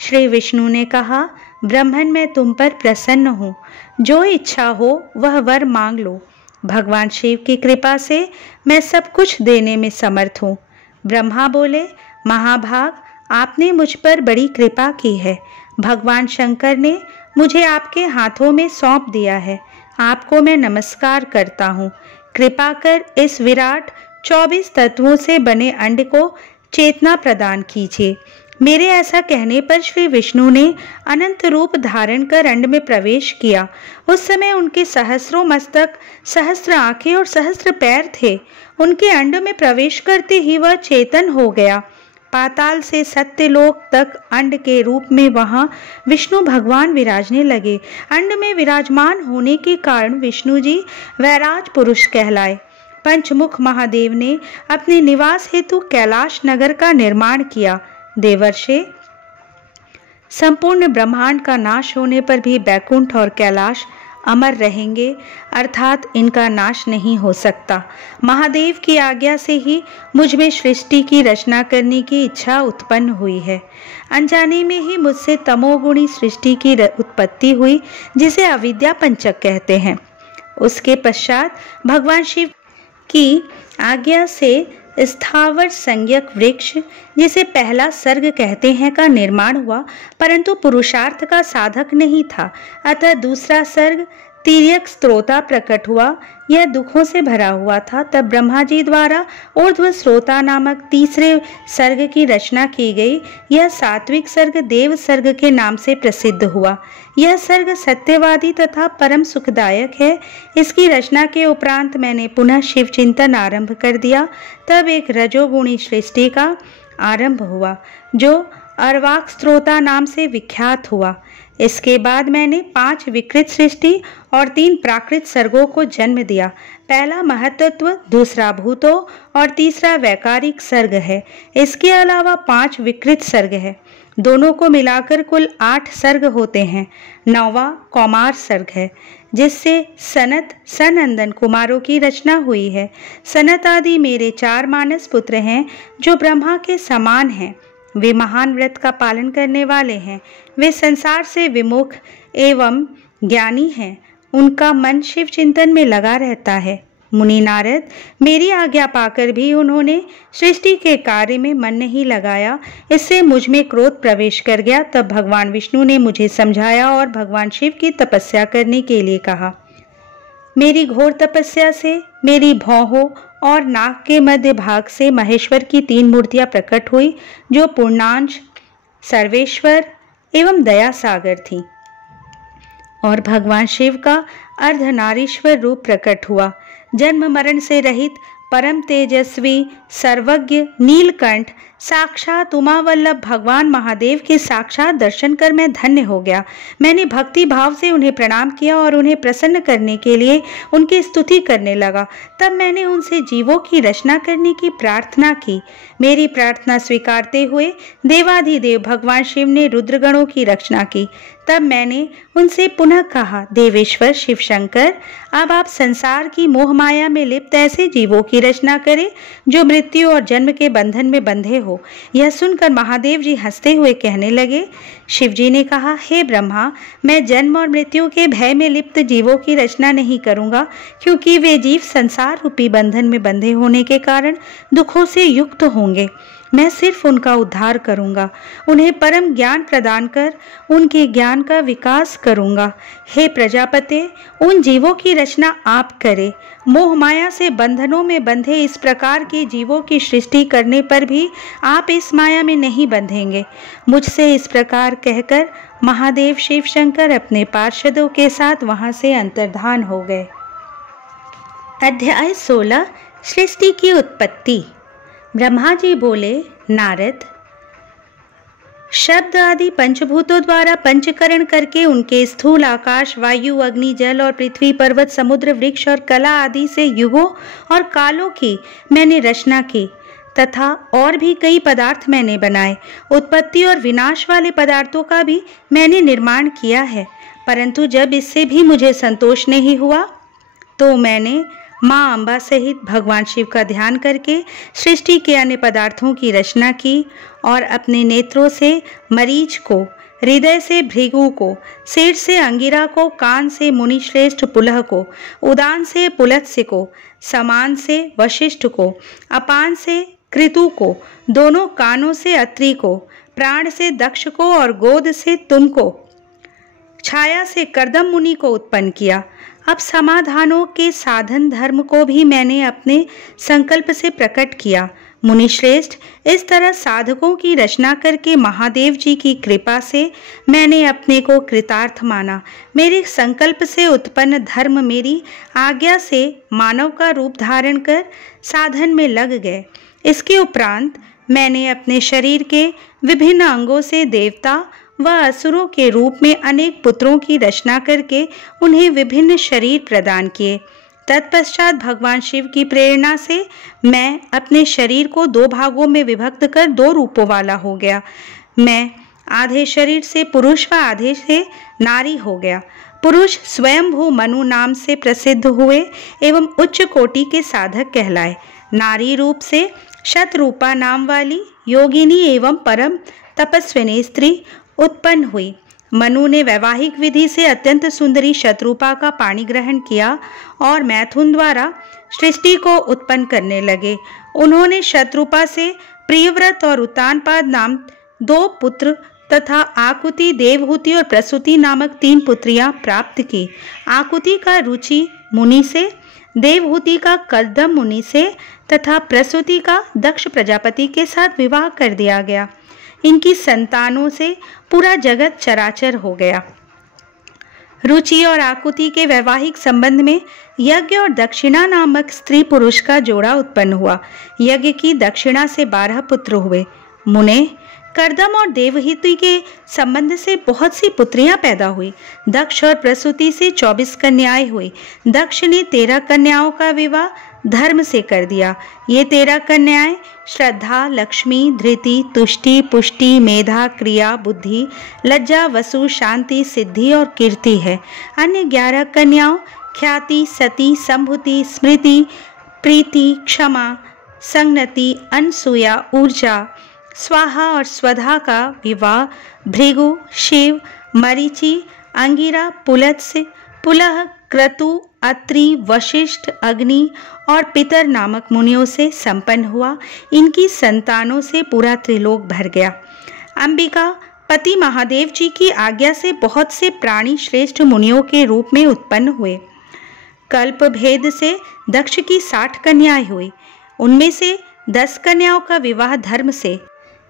श्री विष्णु ने कहा, ब्रह्मन, मैं तुम पर प्रसन्न हूँ। जो इच्छा हो वह वर मांग लो। भगवान शिव की कृपा से मैं सब कुछ देने में समर्थ हूँ। ब्रह्मा बोले, महाभाग, आपने मुझ पर बड़ी कृपा की है। भगवान शंकर ने मुझे आपके हाथों में सौंप दिया है। आपको मैं नमस्कार करता हूँ। कृपा कर इस विराट 24 तत्वों से बने अंड को चेतना प्रदान कीजिए। मेरे ऐसा कहने पर श्री विष्णु ने अनंत रूप धारण कर अंड में प्रवेश किया। उस समय उनके सहस्रों मस्तक, सहस्त्र आंखें और सहस्त्र पैर थे। उनके अंड में प्रवेश करते ही वह चेतन हो गया। पाताल से सत्यलोक तक अंड के रूप में वहां विष्णु भगवान विराजने लगे। अंड में विराजमान होने के कारण विष्णु जी वैराज पुरुष कहलाए। पंचमुख महादेव ने अपने निवास हेतु कैलाश नगर का निर्माण किया। देवर्षे, संपूर्ण ब्रह्मांड का नाश होने पर भी बैकुंठ और कैलाश अमर रहेंगे, अर्थात इनका नाश नहीं हो सकता। महादेव की आज्ञा से ही मुझ में सृष्टि की रचना करने की इच्छा उत्पन्न हुई है। अनजाने में ही मुझसे तमोगुणी सृष्टि की उत्पत्ति हुई, जिसे अविद्या पंचक कहते हैं। उसके पश्चात भगवान शिव की आज्ञा से स्थावर संज्ञक वृक्ष, जिसे पहला सर्ग कहते हैं, का निर्माण हुआ, परंतु पुरुषार्थ का साधक नहीं था। अतः दूसरा सर्ग तिर्यक स्त्रोता प्रकट हुआ। यह दुखों से भरा हुआ था। तब ब्रह्मा जी द्वारा ऊर्ध्व स्रोता नामक तीसरे सर्ग की रचना की गई। यह सात्विक सर्ग देव सर्ग के नाम से प्रसिद्ध हुआ। यह सर्ग सत्यवादी तथा परम सुखदायक है। इसकी रचना के उपरांत मैंने पुनः शिव चिंतन आरंभ कर दिया। तब एक रजोगुणी सृष्टि का आरंभ हुआ जो अर्वाक स्त्रोता नाम से विख्यात हुआ। इसके बाद मैंने 5 विकृत सृष्टि और 3 प्राकृत सर्गों को जन्म दिया। पहला महतत्व, दूसरा भूतों और तीसरा वैकारिक सर्ग है। इसके अलावा 5 विकृत सर्ग है। दोनों को मिलाकर कुल 8 सर्ग होते हैं। 9वां कौमार सर्ग है, जिससे सनत सनंदन कुमारों की रचना हुई है। सनत आदि मेरे 4 मानस पुत्र हैं जो ब्रह्मा के समान हैं। वे महान व्रत का पालन करने वाले हैं। वे संसार से विमुख एवं ज्ञानी हैं। उनका मन शिव चिंतन में लगा रहता है। मुनि नारद, मेरी आज्ञा पाकर भी उन्होंने सृष्टि के कार्य में मन नहीं लगाया। इससे मुझ में क्रोध प्रवेश कर गया। तब भगवान विष्णु ने मुझे समझाया और भगवान शिव की तपस्या करने के लिए कहा। मेरी घोर तपस्या से मेरी भौहों और नाक के मध्य भाग से महेश्वर की 3 मूर्तियां प्रकट हुई, जो पूर्णांश, सर्वेश्वर एवं दया सागर थीं। और भगवान शिव का अर्धनारीश्वर रूप प्रकट हुआ। जन्म मरण से रहित परम तेजस्वी सर्वज्ञ नीलकंठ साक्षात उमावल्लभ भगवान महादेव के साक्षात दर्शन कर मैं धन्य हो गया। मैंने भक्ति भाव से उन्हें प्रणाम किया और उन्हें प्रसन्न करने के लिए उनकी स्तुति करने लगा। तब मैंने उनसे जीवों की रचना करने की प्रार्थना की। मेरी प्रार्थना स्वीकारते हुए देवाधिदेव भगवान शिव ने रुद्रगणों की रचना की। तब मैंने उनसे पुनः कहा, देवेश्वर शिव शंकर, अब आप संसार की मोह माया में लिप्त ऐसे जीवों की रचना करें जो मृत्यु और जन्म के बंधन में बंधे हो। यह सुनकर महादेव जी हंसते हुए कहने लगे। शिव जी ने कहा, हे ब्रह्मा, मैं जन्म और मृत्यु के भय में लिप्त जीवों की रचना नहीं करूंगा, क्योंकि वे जीव संसार रूपी बंधन में बंधे होने के कारण दुखों से युक्त होंगे। मैं सिर्फ उनका उद्धार करूंगा, उन्हें परम ज्ञान प्रदान कर उनके ज्ञान का विकास करूंगा। हे प्रजापते, उन जीवों की रचना आप करें। मोह माया से बंधनों में बंधे इस प्रकार के जीवों की सृष्टि करने पर भी आप इस माया में नहीं बंधेंगे। मुझसे इस प्रकार कहकर महादेव शिव शंकर अपने पार्षदों के साथ वहां से अंतर्धान हो गए। अध्याय 16 सृष्टि की उत्पत्ति। ब्रह्मा जी बोले, नारद, शब्द आदि पंचभूतों द्वारा पंचकरण करके उनके स्थूल आकाश, वायु, अग्नि, जल और पृथ्वी, पर्वत, समुद्र, वृक्ष और कला आदि से युगों और कालों की मैंने रचना की तथा और भी कई पदार्थ मैंने बनाए। उत्पत्ति और विनाश वाले पदार्थों का भी मैंने निर्माण किया है। परंतु जब इससे भी मुझे संतोष नहीं हुआ तो मैंने माँ अम्बा सहित भगवान शिव का ध्यान करके सृष्टि के अन्य पदार्थों की रचना की और अपने नेत्रों से मरीच को, हृदय से भृगु को, सिर से अंगिरा को, कान से मुनिश्रेष्ठ पुलह को, उदान से पुलत्स्य को, समान से वशिष्ठ को, अपान से कृतु को, दोनों कानों से अत्रि को, प्राण से दक्ष को और गोद से तुमको, छाया से कर्दम मुनि को उत्पन्न किया। अब समाधानों के साधन धर्म को भी मैंने अपने संकल्प से प्रकट किया। मुनिश्रेष्ठ, इस तरह साधकों की रचना करके महादेव जी की कृपा से मैंने अपने को कृतार्थ माना। मेरे संकल्प से उत्पन्न धर्म मेरी आज्ञा से मानव का रूप धारण कर साधन में लग गए। इसके उपरांत मैंने अपने शरीर के विभिन्न अंगों से देवता व असुरों के रूप में अनेक पुत्रों की रचना करके उन्हें विभिन्न शरीर प्रदान किए। तत्पश्चात भगवान शिव की प्रेरणा से मैं अपने शरीर को 2 भागों में विभक्त कर 2 रूपों वाला हो गया। मैं आधे शरीर से पुरुष व आधे से नारी हो गया। पुरुष स्वयंभू मनु नाम से प्रसिद्ध हुए एवं उच्च कोटि के साधक कहलाए। नारी रूप से शतरूपा नाम वाली योगिनी एवं परम तपस्विनी स्त्री उत्पन्न हुई। मनु ने वैवाहिक विधि से अत्यंत सुंदरी शतरूपा का पाणी ग्रहण किया और मैथुन द्वारा सृष्टि को उत्पन्न करने लगे। उन्होंने शतरूपा से प्रियव्रत और उत्तानपाद नाम 2 पुत्र तथा आकुति, देवहूति और प्रसूति नामक 3 पुत्रियां प्राप्त की। आकुति का रुचि मुनि से, देवहूति का कर्दम मुनि से तथा प्रसूति का दक्ष प्रजापति के साथ विवाह कर दिया गया। इनकी संतानों से पूरा जगत चराचर हो गया। रुचि और आकुति के वैवाहिक संबंध में यज्ञ और दक्षिणा नामक स्त्री पुरुष का जोड़ा उत्पन्न हुआ। यज्ञ की दक्षिणा से 12 पुत्र हुए। मुने, कर्दम और देवहूति के संबंध से बहुत सी पुत्रियां पैदा हुई। दक्ष और प्रसूति से 24 कन्याएं हुई। दक्ष ने 13 कन्याओं का विवाह धर्म से कर दिया। ये 13 कन्याएं श्रद्धा, लक्ष्मी, धृति, तुष्टि, पुष्टि, मेधा, क्रिया, बुद्धि, लज्जा, वसु, शांति, सिद्धि और कीर्ति है। अन्य 11 कन्याओं ख्याति, सती, संभुति, स्मृति, प्रीति, क्षमा, संगति, अनसूया, ऊर्जा, स्वाहा और स्वधा का विवाह भृगु, शिव, मरीचि, अंगिरा, पुलत्स्य, पुलह, क्रतु, अत्रि, वशिष्ठ, अग्नि और पितर नामक मुनियों से संपन्न हुआ। इनकी संतानों से पूरा त्रिलोक भर गया। अंबिका पति महादेव जी की आज्ञा से बहुत से प्राणी श्रेष्ठ मुनियों के रूप में उत्पन्न हुए। कल्प भेद से दक्ष की 60 कन्याएं हुई। उनमें से 10 कन्याओं का विवाह धर्म से,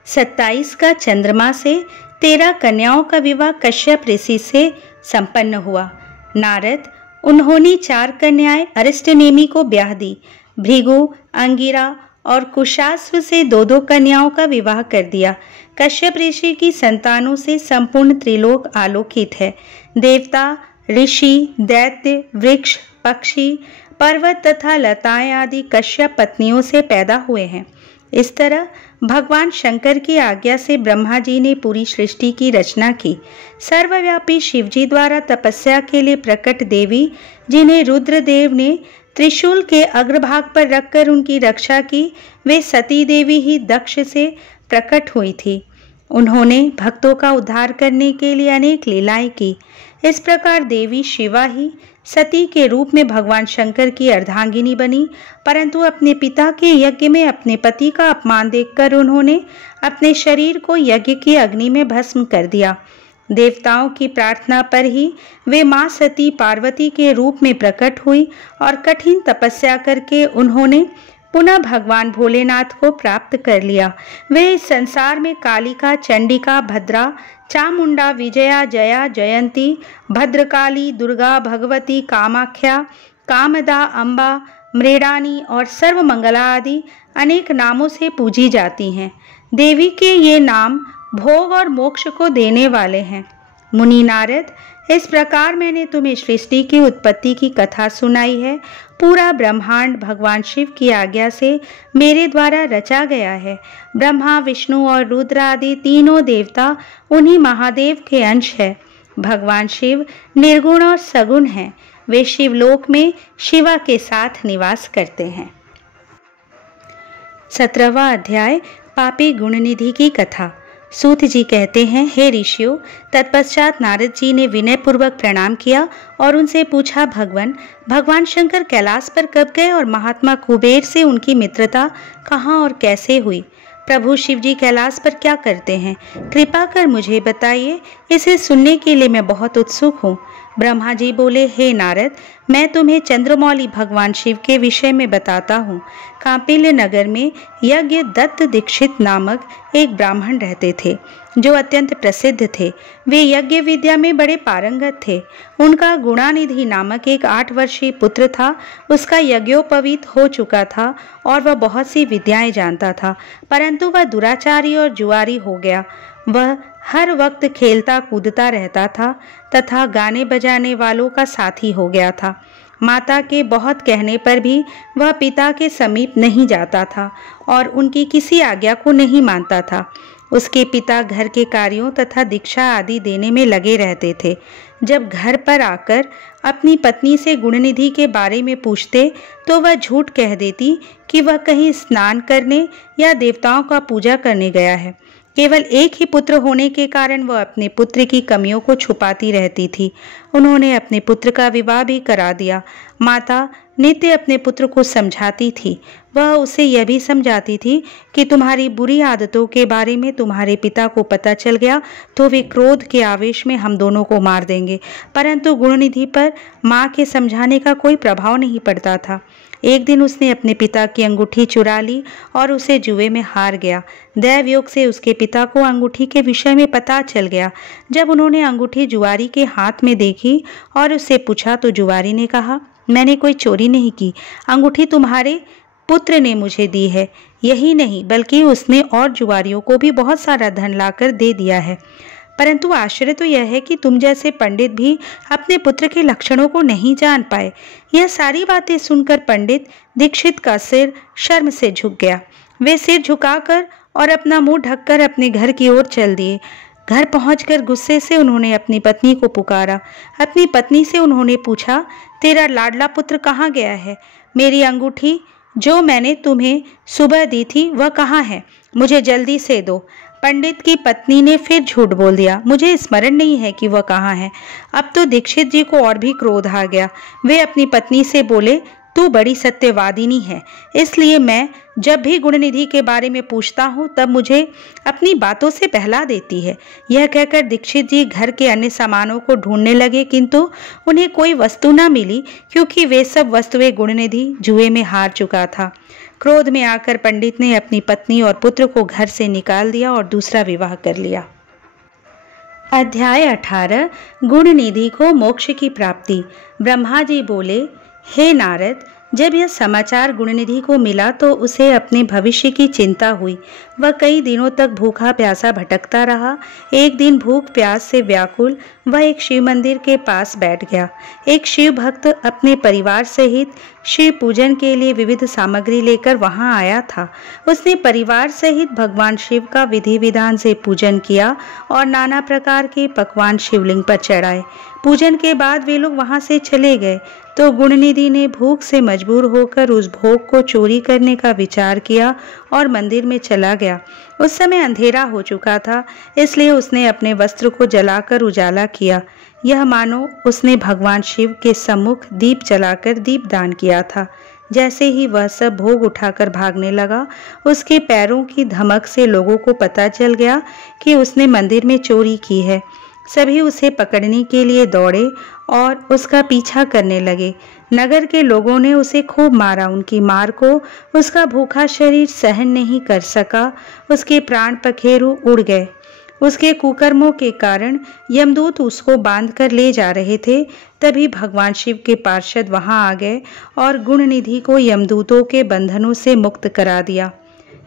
27 का चंद्रमा से, 13 कन्याओं का विवाह कश्यप ऋषि से संपन्न हुआ। नारद, उन्होंने 4 कन्याएं अरिष्टनेमि को ब्याह दी। भृगु, अंगिरा और कुशास्व से 2 कन्याओं का विवाह कर दिया। कश्यप ऋषि की संतानों से संपूर्ण त्रिलोक आलोकित है। देवता, ऋषि, दैत्य, वृक्ष, पक्षी, पर्वत तथा लताएं आदि कश्यप पत्नियों से पैदा हुए हैं। इस तरह भगवान शंकर की आज्ञा से ब्रह्मा जी ने पूरी सृष्टि की रचना की। सर्वव्यापी शिवजी द्वारा तपस्या के लिए प्रकट देवी, जिन्हें रुद्रदेव ने त्रिशूल के अग्रभाग पर रखकर उनकी रक्षा की, वे सती देवी ही दक्ष से प्रकट हुई थी। उन्होंने भक्तों का उद्धार करने के लिए अनेक लीलाएं की। इस प्रकार देवी शिवा ही सती के रूप में भगवान शंकर की अर्धांगिनी बनी, परंतु अपने पिता के यज्ञ में अपने पति का अपमान देखकर उन्होंने अपने शरीर को यज्ञ की अग्नि में भस्म कर दिया। देवताओं की प्रार्थना पर ही वे मां सती पार्वती के रूप में प्रकट हुई और कठिन तपस्या करके उन्होंने पुनः भगवान भोलेनाथ को प्राप्त कर लिया। वे इस संसार में कालिका, चंडिका, भद्रा, चामुंडा, विजया, जया, जयंती, भद्रकाली, दुर्गा, भगवती, कामाख्या, कामदा, अम्बा, मृडानी और सर्वमंगला आदि अनेक नामों से पूजी जाती हैं। देवी के ये नाम भोग और मोक्ष को देने वाले हैं। मुनि नारद, इस प्रकार मैंने तुम्हें सृष्टि की उत्पत्ति की कथा सुनाई है। पूरा ब्रह्मांड भगवान शिव की आज्ञा से मेरे द्वारा रचा गया है। ब्रह्मा, विष्णु और रुद्र आदि तीनों देवता उन्हीं महादेव के अंश है। भगवान शिव निर्गुण और सगुण हैं। वे शिवलोक में शिवा के साथ निवास करते हैं। 17वां अध्याय, पापी गुणनिधि की कथा। सूत जी कहते हैं, हे ऋषियों, तत्पश्चात नारद जी ने विनय पूर्वक प्रणाम किया और उनसे पूछा, भगवान शंकर कैलाश पर कब गए और महात्मा कुबेर से उनकी मित्रता कहाँ और कैसे हुई? प्रभु शिव जी कैलाश पर क्या करते हैं? कृपा कर मुझे बताइए, इसे सुनने के लिए मैं बहुत उत्सुक हूँ। ब्रह्मा जी बोले, हे नारद, मैं तुम्हें चंद्रमौली भगवान शिव के विषय में बताता हूँ। कांपिल्य नगर में यज्ञ दत्त दीक्षित नामक एक ब्राह्मण रहते थे, जो अत्यंत प्रसिद्ध थे। वे यज्ञ विद्या में बड़े पारंगत थे। उनका गुणानिधि नामक एक 8 वर्षीय पुत्र था। उसका यज्ञोपवीत हो चुका था और वह बहुत सी विद्याएं जानता था, परंतु वह दुराचारी और जुआरी हो गया। वह हर वक्त खेलता कूदता रहता था तथा गाने बजाने वालों का साथी हो गया था। माता के बहुत कहने पर भी वह पिता के समीप नहीं जाता था और उनकी किसी आज्ञा को नहीं मानता था। उसके पिता घर के कार्यों तथा दीक्षा आदि देने में लगे रहते थे। जब घर पर आकर अपनी पत्नी से गुणनिधि के बारे में पूछते तो वह झूठ कह देती कि वह कहीं स्नान करने या देवताओं का पूजा करने गया है। केवल एक ही पुत्र होने के कारण वह अपने पुत्र की कमियों को छुपाती रहती थी। उन्होंने अपने पुत्र का विवाह भी करा दिया। माता नित्य अपने पुत्र को समझाती थी। वह उसे यह भी समझाती थी कि तुम्हारी बुरी आदतों के बारे में तुम्हारे पिता को पता चल गया तो वे क्रोध के आवेश में हम दोनों को मार देंगे। परंतु गुणनिधि पर माँ के समझाने का कोई प्रभाव नहीं पड़ता था। एक दिन उसने अपने पिता की अंगूठी चुरा ली और उसे जुए में हार गया। दैवयोग से उसके पिता को अंगूठी के विषय में पता चल गया। जब उन्होंने अंगूठी जुआरी के हाथ में देखी और उससे पूछा तो जुआरी ने कहा, मैंने कोई चोरी नहीं की, अंगूठी तुम्हारे पुत्र ने मुझे दी है। यही नहीं बल्कि उसने और जुआरियों को भी बहुत सारा धन लाकर दे दिया है। परंतु आश्चर्य तो यह है कि तुम जैसे पंडित भी अपने पुत्र के लक्षणों को नहीं जान पाए। यह सारी बातें सुनकर पंडित दीक्षित का सिर शर्म से झुक गया। वे सिर झुकाकर और अपना मुंह ढककर अपने घर की ओर चल दिए। घर पहुंचकर गुस्से से उन्होंने अपनी पत्नी को पुकारा। अपनी पत्नी से उन्होंने पूछा, तेरा लाडला पुत्र कहाँ गया है? मेरी अंगूठी जो मैंने तुम्हें सुबह दी थी वह कहाँ है? मुझे जल्दी से दो। पंडित की पत्नी ने फिर झूठ बोल दिया, मुझे स्मरण नहीं है कि वह कहाँ है। अब तो दीक्षित जी को और भी क्रोध आ गया। वे अपनी पत्नी से बोले, तू बड़ी सत्यवादिनी है, इसलिए मैं जब भी गुणनिधि के बारे में पूछता हूँ तब मुझे अपनी बातों से बहला देती है। यह कहकर दीक्षित जी घर के अन्य सामानों को ढूंढने लगे, किंतु उन्हें कोई वस्तु न मिली क्योंकि वे सब वस्तुएं गुणनिधि जुए में हार चुका था। क्रोध में आकर पंडित ने अपनी पत्नी और पुत्र को घर से निकाल दिया और दूसरा विवाह कर लिया। अध्याय 18, गुणनिधि को मोक्ष की प्राप्ति। ब्रह्मा जी बोले, हे नारद, जब यह समाचार गुणनिधि को मिला तो उसे अपने भविष्य की चिंता हुई। वह कई दिनों तक भूखा प्यासा भटकता रहा। एक दिन भूख प्यास से व्याकुल वह एक शिव मंदिर के पास बैठ गया। एक शिव भक्त अपने परिवार सहित शिव पूजन के लिए विविध सामग्री लेकर वहां आया था। उसने परिवार सहित भगवान शिव का विधि विधान से पूजन किया और नाना प्रकार के पकवान शिवलिंग पर चढ़ाए। पूजन के बाद वे लोग वहां से चले गए तो गुणनिधि ने भूख से मजबूर होकर उस भोग को चोरी करने का विचार किया और मंदिर में चला गया। उस समय अंधेरा हो चुका था, इसलिए उसने अपने वस्त्र को जलाकर उजाला किया। यह मानो उसने भगवान शिव के सम्मुख दीप जलाकर दीपदान किया था। जैसे ही वह सब भोग उठाकर भागने लगा, उसके पैरों की धमक से लोगों को पता चल गया कि उसने मंदिर में चोरी की है। सभी उसे पकड़ने के लिए दौड़े और उसका पीछा करने लगे। नगर के लोगों ने उसे खूब मारा। उनकी मार को उसका भूखा शरीर सहन नहीं कर सका। उसके प्राण पखेरु उड़ गए। उसके कुकर्मों के कारण यमदूत उसको बांधकर ले जा रहे थे। तभी भगवान शिव के पार्षद वहां आ गए और गुणनिधि को यमदूतों के बंधनों से मुक्त करा दिया।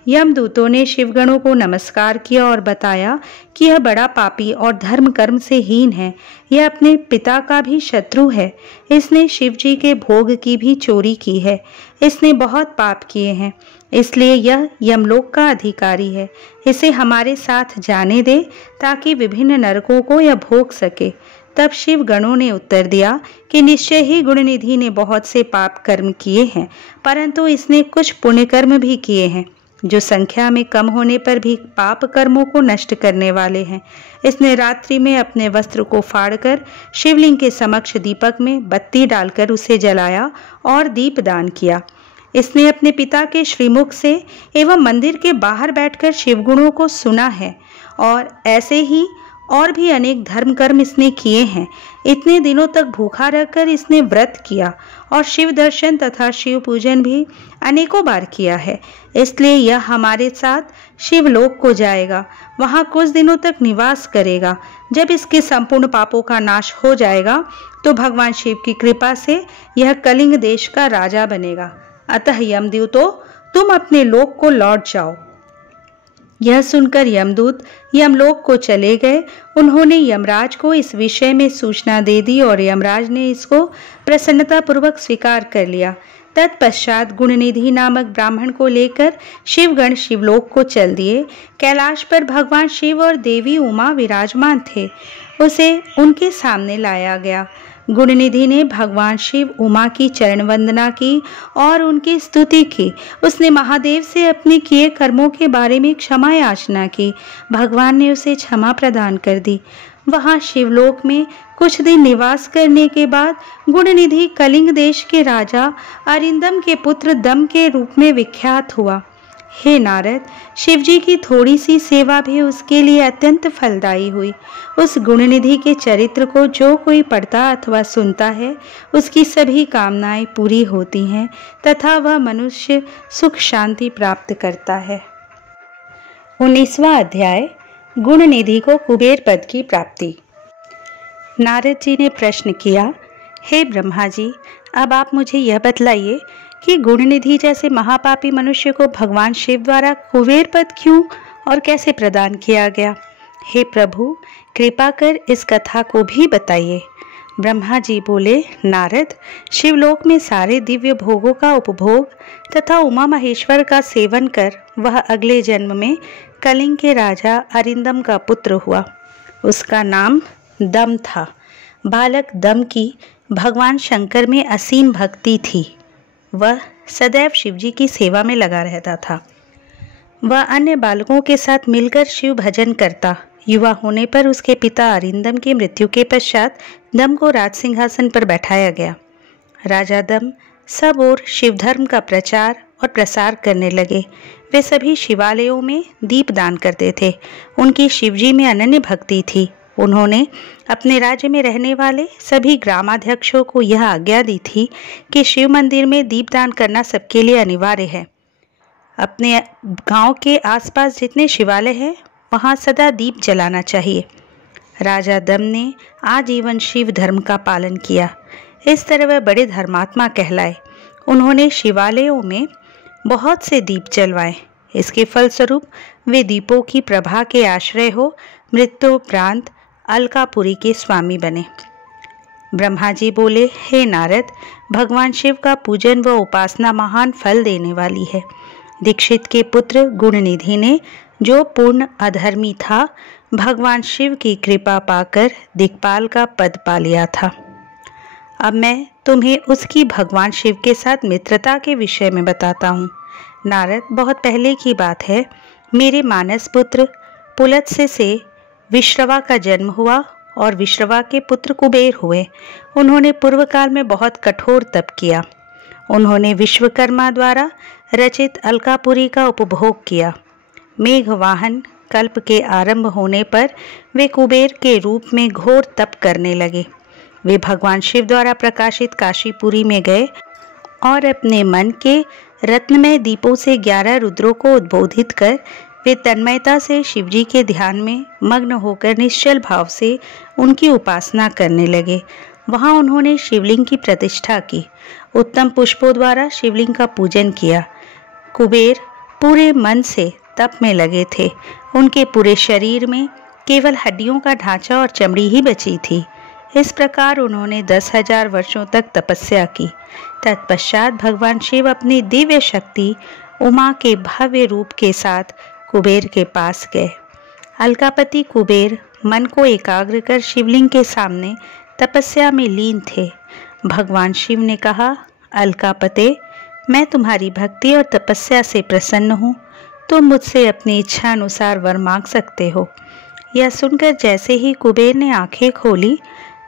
यमदूतों ने शिवगणों को नमस्कार किया और बताया कि यह बड़ा पापी और धर्म कर्म से हीन है। यह अपने पिता का भी शत्रु है। इसने शिव जी के भोग की भी चोरी की है। इसने बहुत पाप किए हैं, इसलिए यह यमलोक का अधिकारी है। इसे हमारे साथ जाने दे ताकि विभिन्न नरकों को यह भोग सके। तब शिव गणों ने उत्तर दिया कि निश्चय ही गुणनिधि ने बहुत से पाप कर्म किए हैं, परंतु इसने कुछ पुण्य कर्म भी किए हैं जो संख्या में कम होने पर भी पाप कर्मों को नष्ट करने वाले हैं। इसने रात्रि में अपने वस्त्र को फाड़कर शिवलिंग के समक्ष दीपक में बत्ती डालकर उसे जलाया और दीपदान किया। इसने अपने पिता के श्रीमुख से एवं मंदिर के बाहर बैठकर शिवगुणों को सुना है और ऐसे ही और भी अनेक धर्म कर्म इसने किए हैं। इतने दिनों तक भूखा रहकर इसने व्रत किया और शिव दर्शन तथा शिव पूजन भी अनेकों बार किया है। इसलिए यह हमारे साथ शिवलोक को जाएगा, वहां कुछ दिनों तक निवास करेगा। जब इसके संपूर्ण पापों का नाश हो जाएगा तो भगवान शिव की कृपा से यह कलिंग देश का राजा बनेगा। अतः यमदूतों, तुम अपने लोक को लौट जाओ। यह सुनकर यमदूत यमलोक को चले गए। उन्होंने यमराज को इस विषय में सूचना दे दी और यमराज ने इसको प्रसन्नतापूर्वक स्वीकार कर लिया। तत्पश्चात गुणनिधि नामक ब्राह्मण को लेकर शिवगण शिवलोक को चल दिए। कैलाश पर भगवान शिव और देवी उमा विराजमान थे। उसे उनके सामने लाया गया। गुणनिधि ने भगवान शिव उमा की चरण वंदना की और उनकी स्तुति की। उसने महादेव से अपने किए कर्मों के बारे में क्षमा याचना की। भगवान ने उसे क्षमा प्रदान कर दी। वहां शिवलोक में कुछ दिन निवास करने के बाद गुणनिधि कलिंग देश के राजा अरिंदम के पुत्र दम के रूप में विख्यात हुआ। हे नारद, शिवजी की थोड़ी सी सेवा भी उसके लिए अत्यंत फलदायी हुई। उस गुणनिधि के चरित्र को जो कोई पढ़ता अथवा सुनता है, उसकी सभी कामनाएं पूरी होती हैं तथा वह मनुष्य सुख शांति प्राप्त करता है। 19वां अध्याय, गुणनिधि को कुबेर पद की प्राप्ति। नारद जी ने प्रश्न किया, हे ब्रह्मा जी, अब आप मुझे यह बतलाइए कि गुणनिधि जैसे महापापी मनुष्य को भगवान शिव द्वारा कुबेर पद क्यों और कैसे प्रदान किया गया। हे प्रभु, कृपा कर इस कथा को भी बताइए। ब्रह्मा जी बोले, नारद, शिवलोक में सारे दिव्य भोगों का उपभोग तथा उमा महेश्वर का सेवन कर वह अगले जन्म में कलिंग के राजा अरिंदम का पुत्र हुआ। उसका नाम दम था। बालक दम की भगवान शंकर में असीम भक्ति थी। वह सदैव शिवजी की सेवा में लगा रहता था। वह अन्य बालकों के साथ मिलकर शिव भजन करता। युवा होने पर उसके पिता अरिंदम की मृत्यु के पश्चात दम को राज सिंहासन पर बैठाया गया। राजा दम सब ओर शिव धर्म का प्रचार और प्रसार करने लगे। वे सभी शिवालयों में दीप दान करते थे। उनकी शिवजी में अनन्य भक्ति थी। उन्होंने अपने राज्य में रहने वाले सभी ग्रामाध्यक्षों को यह आज्ञा दी थी कि शिव मंदिर में दीपदान करना सबके लिए अनिवार्य है। अपने गांव के आसपास जितने शिवालय हैं, वहां सदा दीप जलाना चाहिए। राजा दम ने आजीवन शिव धर्म का पालन किया। इस तरह वह बड़े धर्मात्मा कहलाए। उन्होंने शिवालयों में बहुत से दीप जलवाए। इसके फलस्वरूप वे दीपों की प्रभा के आश्रय हो मृत्योपरांत अलकापुरी के स्वामी बने। ब्रह्मा जी बोले, हे नारद, भगवान शिव का पूजन व उपासना महान फल देने वाली है। दीक्षित के पुत्र गुणनिधि ने, जो पूर्ण अधर्मी था, भगवान शिव की कृपा पाकर दिक्पाल का पद पा लिया था। अब मैं तुम्हें उसकी भगवान शिव के साथ मित्रता के विषय में बताता हूँ। नारद, बहुत पहले की बात है। मेरे मानस पुत्र पुलत्स्य से विश्रवा का जन्म हुआ और विश्रवा के पुत्र कुबेर हुए। उन्होंने पूर्व काल में बहुत कठोर तप किया। उन्होंने विश्वकर्मा द्वारा रचित अलकापुरी का उपभोग किया। मेघवाहन कल्प के आरंभ होने पर वे कुबेर के रूप में घोर तप करने लगे। वे भगवान शिव द्वारा प्रकाशित काशीपुरी में गए और अपने मन के रत्नमय दीपों से 11 रुद्रों को उद्बोधित कर वे तन्मयता से शिवजी के ध्यान में मग्न होकर निश्चल भाव से उनकी उपासना करने लगे। वहां उन्होंने शिवलिंग की प्रतिष्ठा की, उत्तम पुष्पों द्वारा शिवलिंग का पूजन किया। कुबेर पूरे मन से तप में लगे थे। उनके पूरे शरीर में केवल हड्डियों का ढांचा और चमड़ी ही बची थी। इस प्रकार उन्होंने 10,000 वर्षों तक तपस्या की। तत्पश्चात भगवान शिव अपनी दिव्य शक्ति उमा के भव्य रूप के साथ कुबेर के पास गए। अलकापति कुबेर मन को एकाग्र कर शिवलिंग के सामने तपस्या में लीन थे। भगवान शिव ने कहा, अलकापते, मैं तुम्हारी भक्ति और तपस्या से प्रसन्न हूँ। तुम मुझसे अपनी इच्छा अनुसार वर मांग सकते हो। यह सुनकर जैसे ही कुबेर ने आंखें खोली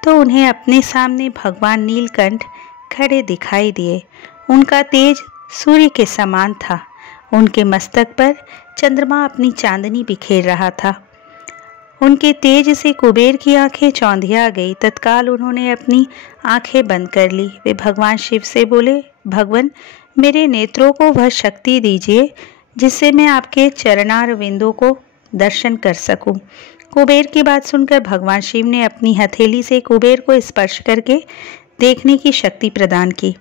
तो उन्हें अपने सामने भगवान नीलकंठ खड़े दिखाई दिए। उनका तेज सूर्य के समान था। उनके मस्तक पर चंद्रमा अपनी चांदनी बिखेर रहा था। उनके तेज से कुबेर की आंखें चौंधिया गई। तत्काल उन्होंने अपनी आंखें बंद कर ली। वे भगवान शिव से बोले, भगवान, मेरे नेत्रों को वह शक्ति दीजिए जिससे मैं आपके चरणारविंदों को दर्शन कर सकूं। कुबेर की बात सुनकर भगवान शिव ने अपनी हथेली से कुबेर को स्पर्श करके देखने की शक्ति प्रदान की।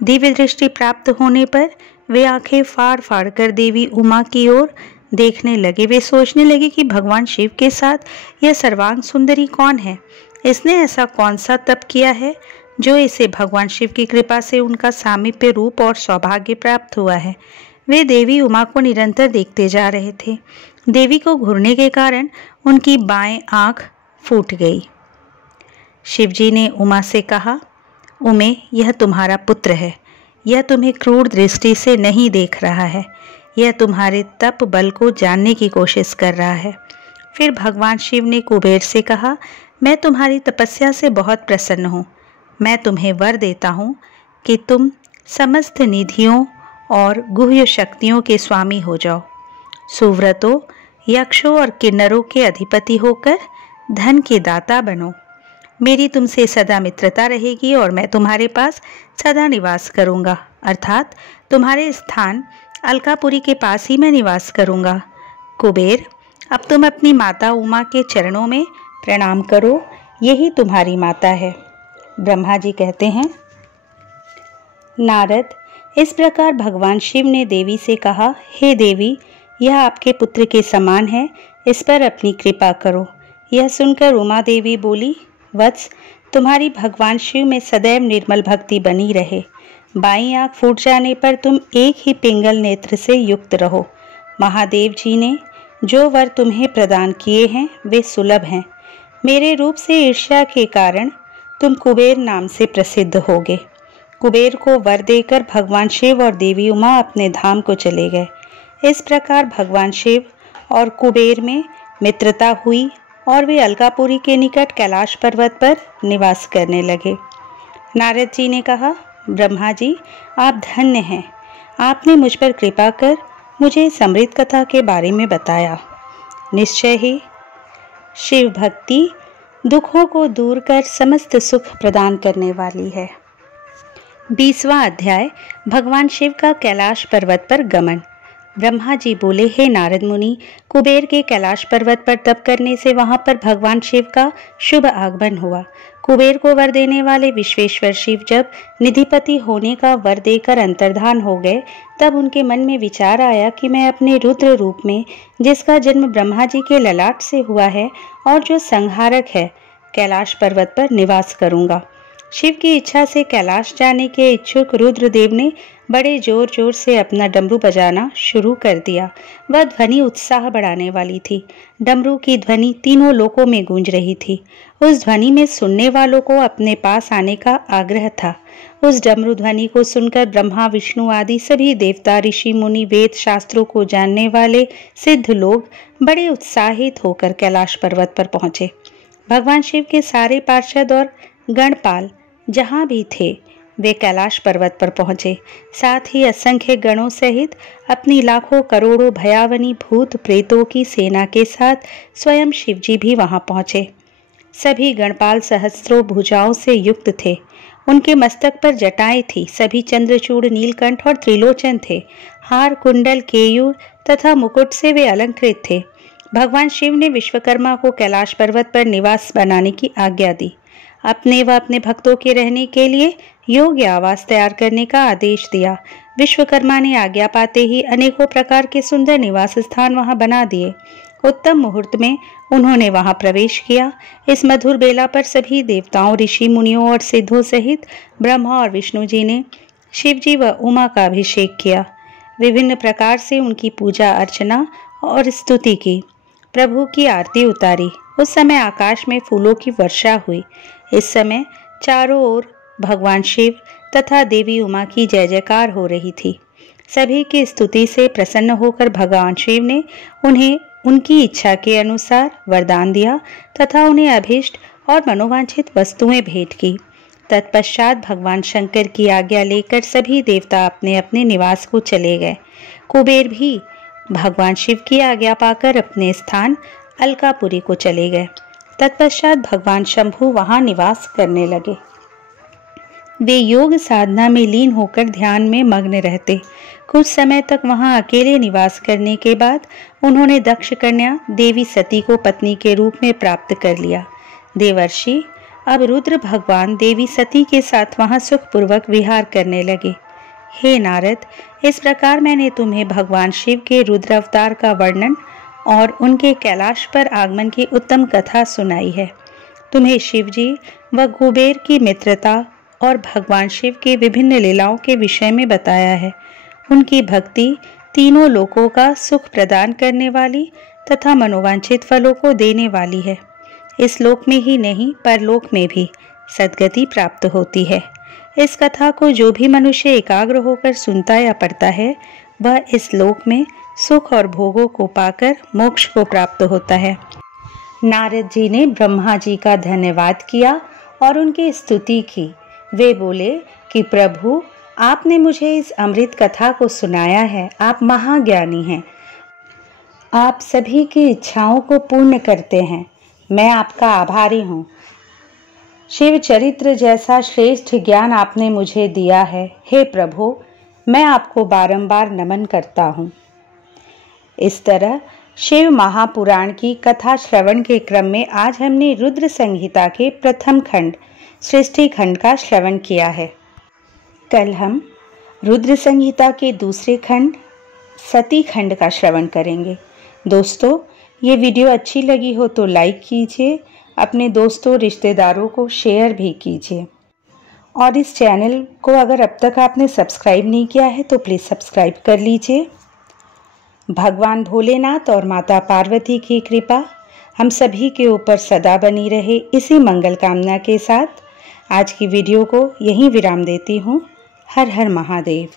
दिव्य दृष्टि प्राप्त होने पर वे आंखें फाड़ फाड़ कर देवी उमा की ओर देखने लगे। वे सोचने लगे कि भगवान शिव के साथ यह सर्वांग सुंदरी कौन है? इसने ऐसा कौन सा तप किया है जो इसे भगवान शिव की कृपा से उनका सामीप्य रूप और सौभाग्य प्राप्त हुआ है? वे देवी उमा को निरंतर देखते जा रहे थे। देवी को घूरने के कारण उनकी बाएं आंख फूट गई। शिवजी ने उमा से कहा, उमे, यह तुम्हारा पुत्र है। यह तुम्हें क्रूर दृष्टि से नहीं देख रहा है। यह तुम्हारे तप बल को जानने की कोशिश कर रहा है। फिर भगवान शिव ने कुबेर से कहा, मैं तुम्हारी तपस्या से बहुत प्रसन्न हूँ। मैं तुम्हें वर देता हूँ कि तुम समस्त निधियों और गुह्य शक्तियों के स्वामी हो जाओ। सुव्रतों, यक्षों और किन्नरों के अधिपति होकर धन के दाता बनो। मेरी तुमसे सदा मित्रता रहेगी और मैं तुम्हारे पास सदा निवास करूंगा, अर्थात तुम्हारे स्थान अलकापुरी के पास ही मैं निवास करूंगा। कुबेर, अब तुम अपनी माता उमा के चरणों में प्रणाम करो। यही तुम्हारी माता है। ब्रह्मा जी कहते हैं, नारद, इस प्रकार भगवान शिव ने देवी से कहा, हे देवी, यह आपके पुत्र के समान है, इस पर अपनी कृपा करो। यह सुनकर उमा देवी बोली, वत्स, तुम्हारी भगवान शिव में सदैव निर्मल भक्ति बनी रहे। बाईं आंख फूट जाने पर तुम एक ही पिंगल नेत्र से युक्त रहो। महादेव जी ने जो वर तुम्हें प्रदान किए हैं वे सुलभ हैं। मेरे रूप से ईर्ष्या के कारण तुम कुबेर नाम से प्रसिद्ध होगे। कुबेर को वर देकर भगवान शिव और देवी उमा अपने धाम को चले गए। इस प्रकार भगवान शिव और कुबेर में मित्रता हुई और वे अलकापुरी के निकट कैलाश पर्वत पर निवास करने लगे। नारद जी ने कहा, ब्रह्मा जी, आप धन्य हैं। आपने मुझ पर कृपा कर मुझे समृद्ध कथा के बारे में बताया। निश्चय ही शिव भक्ति दुखों को दूर कर समस्त सुख प्रदान करने वाली है। 20वां अध्याय, भगवान शिव का कैलाश पर्वत पर गमन। ब्रह्मा जी बोले, हे नारद मुनि, कुबेर के कैलाश पर्वत पर तप करने से वहां पर भगवान शिव का शुभ आगमन हुआ। कुबेर को वर देने वाले विश्वेश्वर शिव जब निधिपति होने का वर देकर अंतर्धान हो गए, तब उनके मन में विचार आया कि मैं अपने रुद्र रूप में, जिसका जन्म ब्रह्मा जी के ललाट से हुआ है और जो संहारक है, कैलाश पर्वत पर निवास करूंगा। शिव की इच्छा से कैलाश जाने के इच्छुक रुद्रदेव ने बड़े जोर जोर से अपना डमरू बजाना शुरू कर दिया। वह ध्वनि उत्साह बढ़ाने वाली थी। डमरू की ध्वनि तीनों लोकों में गूंज रही थी। उस ध्वनि में सुनने वालों को अपने पास आने का आग्रह था। उस डमरू ध्वनि को सुनकर ब्रह्मा, विष्णु आदि सभी देवता, ऋषि मुनि, वेद शास्त्रों को जानने वाले सिद्ध लोग बड़े उत्साहित होकर कैलाश पर्वत पर पहुंचे। भगवान शिव के सारे पार्षद और गणपाल जहाँ भी थे, वे कैलाश पर्वत पर पहुंचे। साथ ही असंख्य गणों सहित अपनी लाखों करोड़ों भयावनी भूत प्रेतों की सेना के साथ स्वयं शिवजी भी वहां पहुंचे। सभी गणपाल सहस्त्रों भुजाओं से युक्त थे। उनके मस्तक पर जटाएं थी। सभी चंद्रचूड़, नीलकंठ और त्रिलोचन थे। हार, कुंडल, केयूर तथा मुकुट से वे अलंकृत थे। भगवान शिव ने विश्वकर्मा को कैलाश पर्वत पर निवास बनाने की आज्ञा दी। अपने व अपने भक्तों के रहने के लिए योग्य आवास तैयार करने का आदेश दिया। विश्वकर्मा ने आज्ञा पाते ही अनेकों प्रकार के सुंदर निवास स्थान वहां बना दिए। उत्तम मुहूर्त में उन्होंने वहां प्रवेश किया। इस मधुर बेला पर सभी देवताओं, ऋषि मुनियों और सिद्धों सहित ब्रह्मा और विष्णु जी ने शिवजी व उमा का अभिषेक किया। विभिन्न प्रकार से उनकी पूजा अर्चना और स्तुति की। प्रभु की आरती उतारी। उस समय आकाश में फूलों की वर्षा हुई। इस समय चारों ओर भगवान शिव तथा देवी उमा की जय जयकार हो रही थी। सभी की स्तुति से प्रसन्न होकर भगवान शिव ने उन्हें उनकी इच्छा के अनुसार वरदान दिया तथा उन्हें अभीष्ट और मनोवांछित वस्तुएं भेंट की। तत्पश्चात भगवान शंकर की आज्ञा लेकर सभी देवता अपने अपने निवास को चले गए। कुबेर भी भगवान शिव की आज्ञा पाकर अपने स्थान अलकापुरी को चले गए। तत्पश्चात भगवान शंभु वहां निवास करने लगे। वे योग साधना में लीन होकर ध्यान में मग्न रहते। कुछ समय तक वहां अकेले निवास करने के बाद उन्होंने दक्ष कन्या देवी सती को पत्नी के रूप में प्राप्त कर लिया। देवर्षि अब रुद्र भगवान देवी सती के साथ वहां सुखपूर्वक विहार करने लगे। हे नारद, इस प्रकार मैंने तुम्हें भगवान शिव के रुद्र अवतार का वर्णन और उनके कैलाश पर आगमन की उत्तम कथा सुनाई है। तुम्हें शिवजी व कुबेर की मित्रता और भगवान शिव के विभिन्न लीलाओं के विषय में बताया है। उनकी भक्ति तीनों लोकों का सुख प्रदान करने वाली तथा मनोवांछित फलों को देने वाली है। इस लोक में ही नहीं, परलोक में भी सद्गति प्राप्त होती है। इस कथा को जो भी मनुष्य एकाग्र होकर सुनता या पढ़ता है, वह इस लोक में सुख और भोगों को पाकर मोक्ष को प्राप्त होता है। नारद जी ने ब्रह्मा जी का धन्यवाद किया और उनकी स्तुति की। वे बोले कि प्रभु, आपने मुझे इस अमृत कथा को सुनाया है। आप महाज्ञानी हैं। आप सभी की इच्छाओं को पूर्ण करते हैं। मैं आपका आभारी हूँ। शिव चरित्र जैसा श्रेष्ठ ज्ञान आपने मुझे दिया है। हे प्रभु, मैं आपको बारंबार नमन करता हूँ। इस तरह शिव महापुराण की कथा श्रवण के क्रम में आज हमने रुद्र संहिता के प्रथम खंड सृष्टि खंड का श्रवण किया है। कल हम रुद्र संहिता के दूसरे खंड सती खंड का श्रवण करेंगे। दोस्तों, ये वीडियो अच्छी लगी हो तो लाइक कीजिए, अपने दोस्तों रिश्तेदारों को शेयर भी कीजिए और इस चैनल को अगर अब तक आपने सब्सक्राइब नहीं किया है तो प्लीज़ सब्सक्राइब कर लीजिए। भगवान भोलेनाथ और माता पार्वती की कृपा हम सभी के ऊपर सदा बनी रहे, इसी मंगल कामना के साथ आज की वीडियो को यहीं विराम देती हूँ। हर हर महादेव।